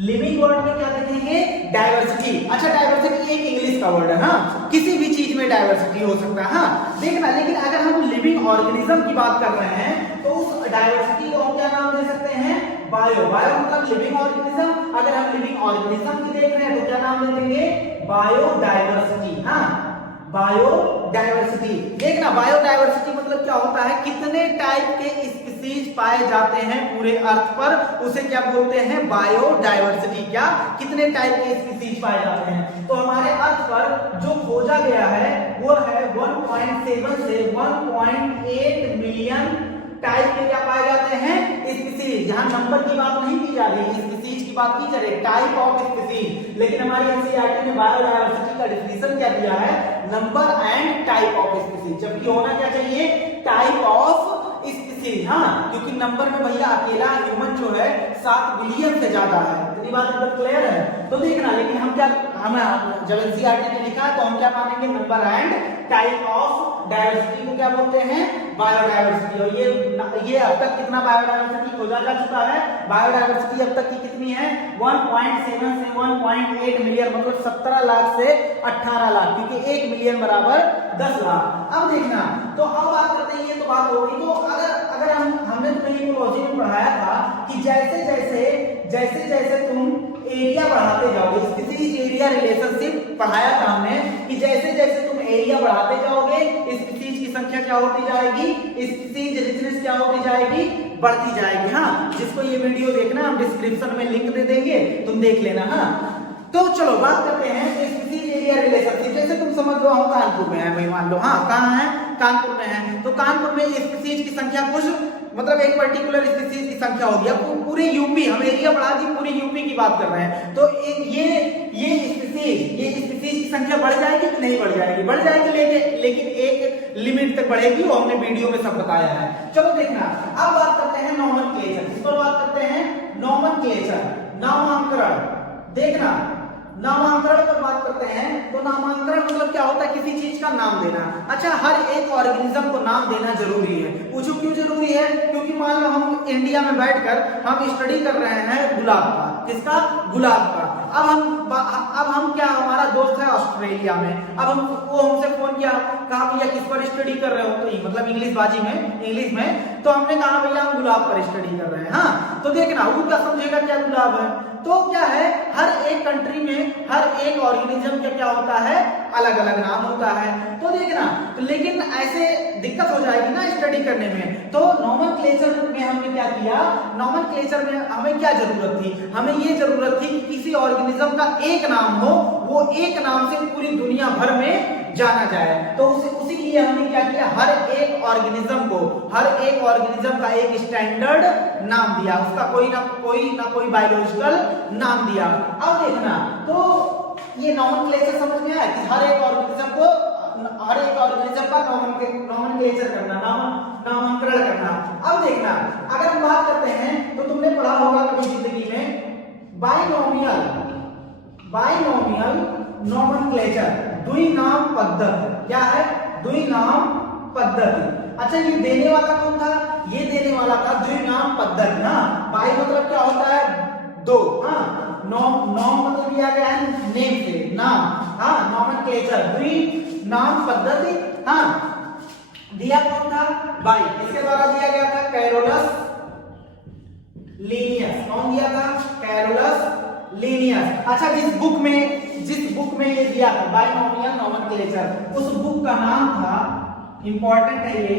living word में क्या देखेंगे, डाइवर्सिटी। अच्छा डाइवर्सिटी एक इंग्लिश का वर्ड है, हाँ किसी भी चीज में डाइवर्सिटी हो सकता है। हाँ देखना, लेकिन अगर हम लिविंग ऑर्गेनिज्म की बात कर रहे हैं तो उस डाइवर्सिटी को हम क्या नाम दे सकते हैं, बायो। बायो मतलब लिविंग ऑर्गेनिज्म। अगर हम लिविंग ऑर्गेनिज्म की देख रहे हैं तो क्या नाम दे देंगे, बायोडाइवर्सिटी। हाँ बायोडाइवर्सिटी। देखना बायोडाइवर्सिटी मतलब क्या होता है, कितने टाइप के स्पीशीज पाए जाते हैं पूरे अर्थ पर, उसे क्या बोलते हैं, बायोडाइवर्सिटी। क्या, कितने टाइप के स्पीशीज पाए जाते हैं। तो हमारे अर्थ पर जो खोजा गया है वो है 1.7 से 1.8 मिलियन टाइप के क्या पाए जाते हैं स्पीसीज। यहाँ नंबर की बात नहीं की जा रही, स्पीसीज की बात की जा रही, टाइप ऑफ स्पीसीज। लेकिन हमारी एनसीईआरटी ने बायोडायवर्सिटी का डिफिनीशन क्या दिया है, number and type of species, जबकि होना क्या चाहिए, टाइप ऑफ स्पीसीज। हाँ, क्योंकि नंबर में भैया अकेला ह्यूमन जो है 7 बिलियन से ज्यादा है, इतनी बात मतलब क्लियर है। तो देखना, लेकिन हम क्या, हम जब एनसीईआरटी ने लिखा है तो हम क्या मानेंगे, number and type of diversity को क्या बोलते हैं, बायोडायवर्सिटी। और ये अब तक कितना बायोडायवर्सिटी खोजा जा चुका है, बायोडायवर्सिटी अब तक की कितनी है, 1.7 से 1.8 मिलियन, मतलब 17 लाख से 18 लाख, क्योंकि 1 मिलियन बराबर 10 लाख। अब देखना, तो अब बात करते हैं, ये तो बात हो गई। तो अगर हमने तुम्हें इकोलॉजी में पढ़ाया था कि जैसे जैसे तुम एरिया बढ़ाते जाओगे, स्पीसीज एरिया रिलेशनशिप पढ़ाया था हमने, कि जैसे जैसे तुम एरिया बढ़ाते जाओगे स्पीसीज की संख्या क्या होती जाएगी, स्पीसीज रिचनेस क्या होती जाएगी, बढ़ती जाएगी। हाँ, जिसको ये वीडियो देखना हम डिस्क्रिप्शन में लिंक दे देंगे, तुम देख लेना। हाँ, तो चलो बात करते हैं स्पीसीज एरिया रिलेशनशिप। जैसे तुम समझ लो हम कानपुर में हैं भाई, मान लो, हाँ कहाँ है, कानपुर में है, तो कानपुर में स्पीसीज की संख्या कुछ, मतलब एक पर्टिकुलर स्पीसीज की संख्या होगी। अब पूरे यूपी, हम एरिया बढ़ा दी, पूरी यूपी की बात कर रहे हैं, तो ये स्पीसीज की संख्या बढ़ जाएगी कि नहीं बढ़ जाएगी, बढ़ जाएगी, लेकिन एक लिमिट तक बढ़ेगी, वो हमने वीडियो में सब बताया है। चलो देखना, अब बात करते हैं नॉमेनक्लेचर, इस पर बात करते हैं नॉमेनक्लेचर, नामांकरण। देखना, नामांकरण पर बात करते हैं, तो नामांकरण मतलब क्या होता है, किसी चीज का नाम देना। अच्छा, हर एक ऑर्गेनिज्म को नाम देना जरूरी है। पूछो क्यों जरूरी है, क्योंकि मान लो हम इंडिया में बैठकर हम स्टडी कर रहे हैं गुलाब का, किसका, गुलाब का। अब हम क्या, हमारा दोस्त है ऑस्ट्रेलिया में, अब वो हमसे फोन किया, कहा भैया किस पर स्टडी कर रहे हो, तो मतलब इंग्लिश में, तो हमने कहा भैया हम गुलाब पर स्टडी कर रहे हैं। हाँ, तो देखना वो क्या समझेगा क्या गुलाब है। तो क्या है, हर एक कंट्री में हर एक ऑर्गेनिज्म का क्या होता है, अलग अलग नाम होता है। तो देखना, तो लेकिन ऐसे दिक्कत हो जाएगी ना स्टडी करने में। तो नॉमेनक्लेचर में हमने क्या किया, नॉमेनक्लेचर में हमें क्या जरूरत थी, हमें ये जरूरत थी कि किसी ऑर्गेनिज्म का एक नाम हो, वो एक नाम से पूरी दुनिया भर में जाना जाए। तो उसी के लिए हमने क्या किया, हर एक ऑर्गेनिज्म का एक स्टैंडर्ड नाम दिया, उसका कोई ना कोई बायोलॉजिकल नाम दिया। अब देखना, तो ये नॉमेनक्लेचर समझ में आया कि हर एक ऑर्गेनिज्म का नॉमेनक्लेचर करना, नामकरण करना। अब देखना, अगर हम बात करते हैं तो तुमने पढ़ा होगा कभी जिंदगी में बाइनोमियल नॉमेनक्लेचर, द्विनाम पद्धति। क्या है, द्विनाम पद्धति। अच्छा, ये देने वाला कौन था, ये देने वाला था द्विनाम पद्धति। हाँ, बाई मतलब क्या होता है, दो। हाँ, नॉम मतलब दिया गया है नेम से, नाम। हाँ, नॉमेनक्लेचर, द्विनाम पद्धति। हाँ, दिया कौन था, बाई, इसके द्वारा दिया गया था कैरोलस लीनियस। कौन दिया था, कैरोलस लीनियस। अच्छा, जिस बुक में ये दिया था बाइनोमियल नॉमेनक्लेचर, उस बुक का नाम था, इंपॉर्टेंट है ये,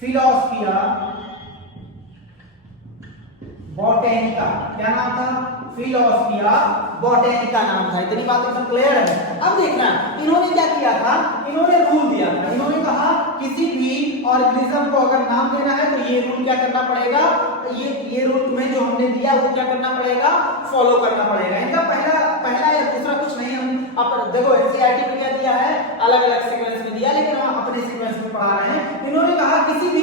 फिलोसफिया बॉटेनिका। क्या नाम था, फिलोसफिया बॉटेनिका नाम था। इतनी बात एकदम क्लियर है। अब देखना, इन्होंने क्या किया था, इन्होंने रूल दिया था, इन्होंने कहा किसी भी ऑर्गेनिज्म को अगर नाम देना है तो ये रूल क्या करना पड़ेगा, ये रूल तुम्हें जो हमने दिया वो क्या करना पड़ेगा, फॉलो करना पड़ेगा। इनका पहला या दूसरा कुछ नहीं, हम अब देखो एनसीईआरटी में क्या दिया है, अलग अलग सीक्वेंस में दिया, लेकिन हम अपने सीक्वेंस में पढ़ा रहे हैं। इन्होंने कहा किसी भी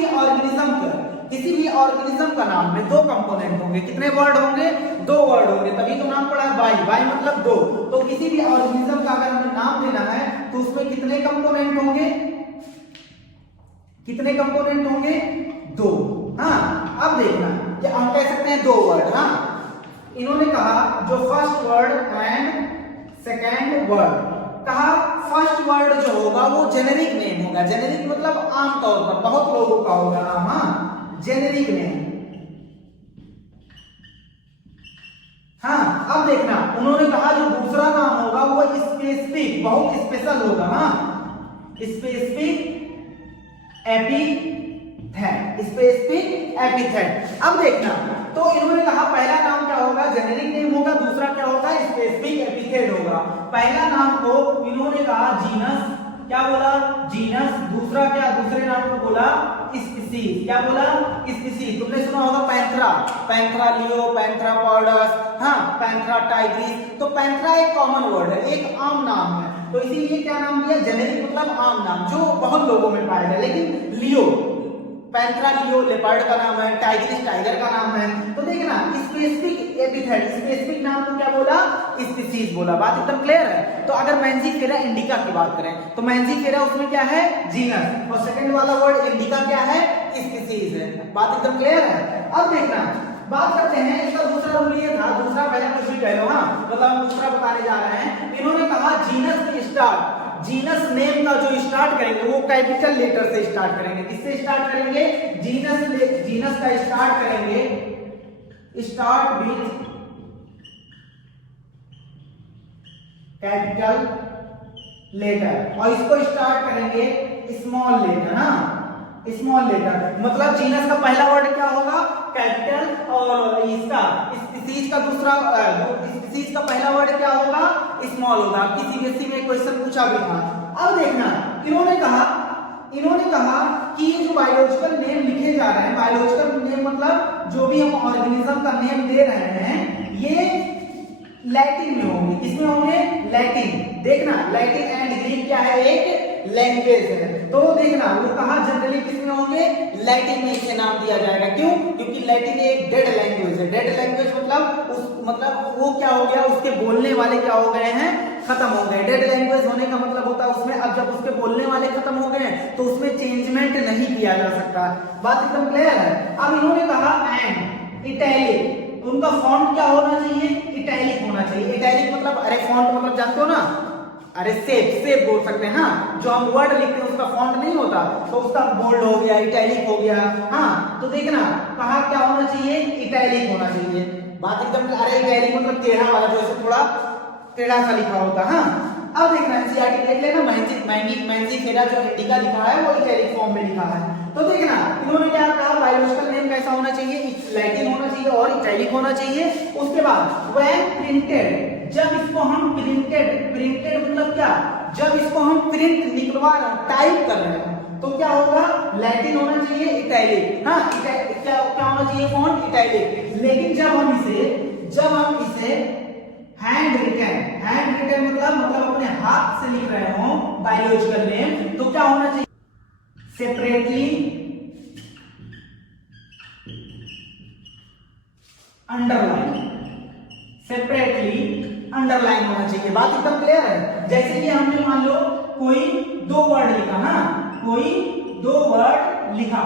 ऑर्गेनिज्म का नाम में 2 कंपोनेंट होंगे। कितने वर्ड होंगे, 2 वर्ड होंगे, तभी तो नाम पड़ा है बाई मतलब 2। तो किसी भी ऑर्गेनिज्म का अगर हमें नाम देना है तो उसमें कितने कंपोनेंट होंगे, 2। हाँ, अब देखना, कि हम कह सकते हैं 2 वर्ड। हाँ, इन्होंने कहा जो first word and second word, कहा फर्स्ट वर्ड जो होगा वो जेनेरिक नेम होगा। जेनेरिक मतलब आमतौर पर बहुत लोगों का होगा नाम। हाँ, जेनेरिक नेम। हाँ, अब देखना, उन्होंने कहा जो दूसरा नाम होगा वो स्पेसिफिक, बहुत स्पेशल होगा। हाँ, स्पेसिफिक स्पेसिफिक एपिथेट। अब देखना, तो इन्होंने कहा पहला नाम क्या होगा, जेनेरिक नेम होगा, दूसरा क्या होगा, स्पेसिफिक एपिथेट होगा। पहला नाम को इन्होंने कहा जीनस, क्या बोला, जीनस। दूसरा क्या, दूसरे नाम को बोला स्पीसीज, क्या बोला, स्पीसीज। तुमने सुना होगा पैंथरा, पैंथरा लियो, पैंथरा पॉर्डस, हाँ, पैंथरा टाइग्रिस। तो पैंथरा एक कॉमन वर्ड है, एक आम नाम है, तो इसीलिए क्या नाम दिया, जेनेरिक मतलब आम नाम जो बहुत लोगों में पाया जाए। लेकिन लियो, पैंथरा लियो लेपर्ड का नाम है, टाइग्रिस टाइगर का नाम है। तो देखना स्पेसिफिक एपिथेट, स्पेसिफिक नाम को क्या बोला, स्पीसीज बोला। बात एकदम क्लियर है। तो अगर मैंजीफेरा इंडिका की बात करें तो मैंजीफेरा उसमें क्या है, जीनस, और सेकंड वाला वर्ड इंडिका क्या है, स्पीसीज है। बात एकदम क्लियर है। अब देखना, बात करते हैं इसका दूसरा रूल ये था, दूसरा पहले कुछ भी कह लो, हाँ, मतलब हम दूसरा बताने जा रहे हैं। इन्होंने कहा जीनस की स्टार्ट, जीनस नेम का जो स्टार्ट करेंगे वो कैपिटल लेटर से स्टार्ट करेंगे। किससे स्टार्ट करेंगे, जीनस, जीनस का स्टार्ट करेंगे, स्टार्ट विथ कैपिटल लेटर, और इसको स्टार्ट करेंगे स्मॉल लेटर, हाँ, स्मॉल लेटर। मतलब जीनस का पहला वर्ड क्या होगा, कैपिटल, और इसका स्पीसीज का दूसरा, स्पीसीज का पहला वर्ड क्या होगा, स्मॉल होगा। किसी सीबीएसई में क्वेश्चन पूछा भी था। अब देखना, इन्होंने कहा कि ये जो बायोलॉजिकल नेम लिखे जा रहे हैं, बायोलॉजिकल नेम मतलब जो भी हम ऑर्गेनिज्म का नेम दे रहे हैं, ये लैटिन में होंगे। किसमें होंगे, लैटिन। देखना, लैटिन एंड ग्रीक क्या है, एक लैंग्वेज है। तो देखना, वो कहा जनरली किसमें होंगे, लैटिन में इसे नाम दिया जाएगा। क्यों, क्योंकि लैटिन एक डेड लैंग्वेज है। डेड लैंग्वेज मतलब वो क्या हो गया, उसके बोलने वाले क्या हो गए हैं, खत्म हो गए। डेड लैंग्वेज होने का मतलब होता है उसमें अब जब उसके बोलने वाले खत्म हो गए तो उसमें चेंजमेंट नहीं किया जा सकता। बात एकदम क्लियर है। अब इन्होंने कहा एंड इटैलिक, उनका फॉन्ट क्या होना चाहिए, इटैलिक होना चाहिए। इटैलिक मतलब, अरे फॉन्ट मतलब जानते हो ना, अरे सेप बोल सकते हैं, हाँ, जो हम वर्ड लिखते हैं उसका फॉन्ट नहीं होता, तो उसका बोल्ड हो गया, इटैलिक हो गया, हाँ। तो देखना, कहा क्या होना चाहिए, इटैलिक होना चाहिए। बात एकदम, अरे इटैलिक मतलब टेढ़ा वाला, जो ऐसे थोड़ा टेढ़ा सा लिखा होता, हाँ। अब देखना, एनसीईआरटी देख लेना, मैंजीफेरा जो इंडिका लिखा है वो इटैलिक फॉर्म में लिखा है। तो देखना, इन्होंने क्या कहा, बायोलॉजिकल नेम कैसा होना चाहिए, लैटिन होना चाहिए और इटैलिक होना चाहिए। उसके बाद व्हेन प्रिंटेड, जब इसको हम प्रिंटेड मतलब क्या, जब इसको हम प्रिंट निकलवा रहे हैं, टाइप कर रहे हैं, तो क्या होगा, लैटिन होना चाहिए, इटैलिक, हाँ, क्या होना चाहिए, फॉन्ट इटैलिक। लेकिन जब हम इसे हैंड रिटन मतलब अपने हाथ से लिख रहे हो बायोलॉजिकल नेम, तो क्या होना चाहिए, सेपरेटली अंडरलाइन होना चाहिए। बात एकदम क्लियर है। जैसे कि हमने मान लो कोई दो वर्ड लिखा, हाँ, कोई दो वर्ड लिखा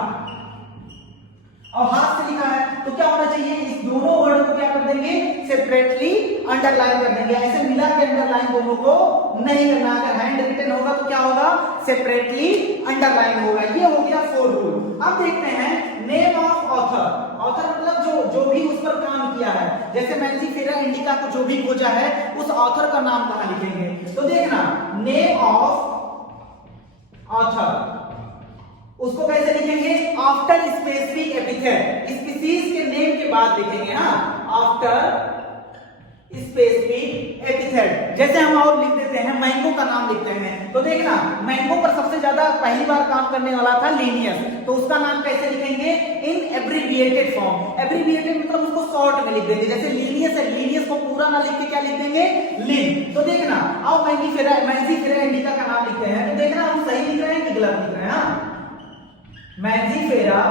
और हाथ से लिखा है, तो क्या होना चाहिए, इस दोनों वर्ड को क्या कर देंगे, सेपरेटली अंडरलाइन कर देंगे। ऐसे मिला के अंडरलाइन दोनों को नहीं करना। अगर हैंड रिटन होगा तो क्या होगा, सेपरेटली अंडरलाइन होगा। ये हो गया 4 रूल। अब देखते हैं नेम ऑफ ऑथर। ऑथर मतलब जो भी उस पर काम किया है, जैसे मैंजीफेरा इंडिका को जो भी खोजा है, उस ऑथर का नाम कहां लिखेंगे। तो देखना, नेम ऑफ ऑथर, उसको कैसे लिखेंगे, आफ्टर स्पेसिफिक एपिथेट, स्पीसीज के नेम के बाद लिखेंगे, हाँ, आफ्टर स्पेसिफिक एपिथेट। जैसे हम और लिख देते हैं, मैंगो का नाम लिखते हैं, तो देखना, मैंगो पर सबसे ज्यादा पहली बार काम करने वाला था लीनियस, तो उसका नाम कैसे लिखेंगे, इन एब्रिविएटेड फॉर्म। एब्रिविएटेड मतलब उसको शॉर्ट में लिख देंगे। जैसे लीनियस है, लीनियस को पूरा ना लिख के क्या लिख देंगे, लिन। तो देखना, आओ मैंजीफेरा इंडिका का नाम लिखते हैं, तो देखना हम सही लिख रहे हैं कि गलत लिख रहे हैं, हाँ। मैंजीफेरा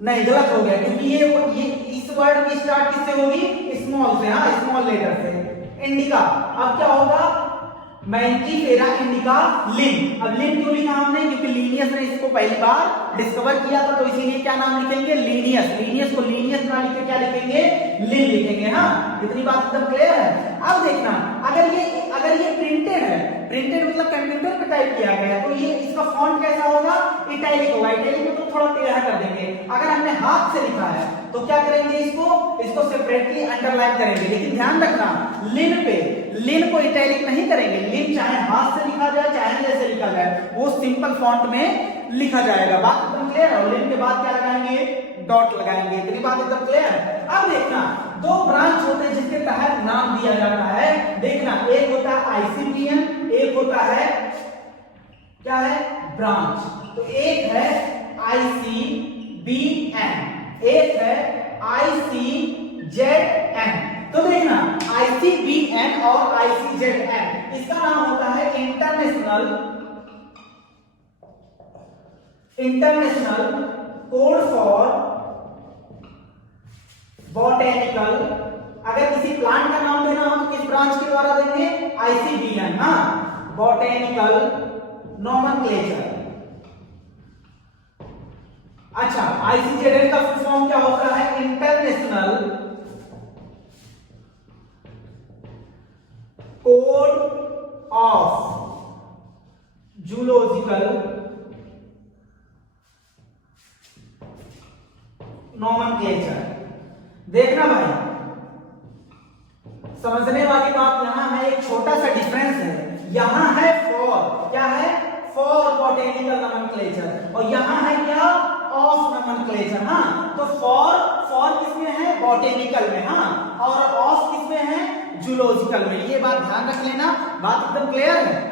नहीं, गलत हो गया, क्योंकि ये इस वर्ड की स्टार्ट किससे होगी, स्मॉल से, हाँ, स्मॉल लेटर से। इंडिका, अब क्या होगा, मैंजीफेरा इंडिका लिन। अब लिन क्यों लिखा हमने, क्योंकि लीनियस ने इसको पहली बार डिस्कवर किया था, तो इसीलिए क्या नाम लिखेंगे, लीनियस। लीनियस को लीनियस ना लिख के क्या लिखेंगे, लिन लिखेंगे, हाँ। इतनी बात एकदम क्लियर है। अब देखना, अगर ये प्रिंटेड है, प्रिंटेड मतलब कंप्यूटर पे टाइप किया गया है, तो ये इसका फॉन्ट कैसा होगा, इटैलिक होगा। इटैलिक में तो थोड़ा टेढ़ा कर देंगे। अगर हमने हाथ से लिखा है तो क्या करेंगे, इसको सेपरेटली अंडरलाइन करेंगे। लेकिन ध्यान रखना, लिन को इटैलिक नहीं करेंगे। लिन चाहे हाथ से लिखा जाए चाहे जैसे लिखा जाए वो सिंपल फॉन्ट में लिखा जाएगा। बात एकदम क्लियर है। लेन के बाद क्या लगाएंगे, डॉट लगाएंगे। इतनी बात एकदम क्लियर है। अब देखना दो ब्रांच होते हैं जिसके तहत नाम दिया जाता है। देखना एक होता है आईसीबीएन, एक होता है क्या है, ब्रांच। तो एक है आईसीबीएन, एक है आईसीजेडएन। तो देखना आईसीबीएन और आईसीजेडएन इसका नाम होता है इंटरनेशनल कोड फॉर बॉटेनिकल। अगर किसी प्लांट का नाम देना हो तो किस ब्रांच के द्वारा देंगे, आईसीबीएन। हाँ, बॉटेनिकल नोमेनक्लेचर। अच्छा, आईसीजेडएन का फुल फॉर्म क्या होता है, international code of zoological nomenclature. देखना भाई, समझने वाली बात यहां है, एक छोटा सा डिफरेंस है। यहां है फॉर, क्या है, फॉर बॉटेनिकल नोमेनक्लेचर, और यहां है क्या, ऑफ नोमेनक्लेचर। हाँ, तो फॉर किसमें है, बॉटेनिकल में। हाँ, और ऑफ किसमें है, जूलॉजिकल में। ये बात ध्यान रख लेना, बात एकदम क्लियर है।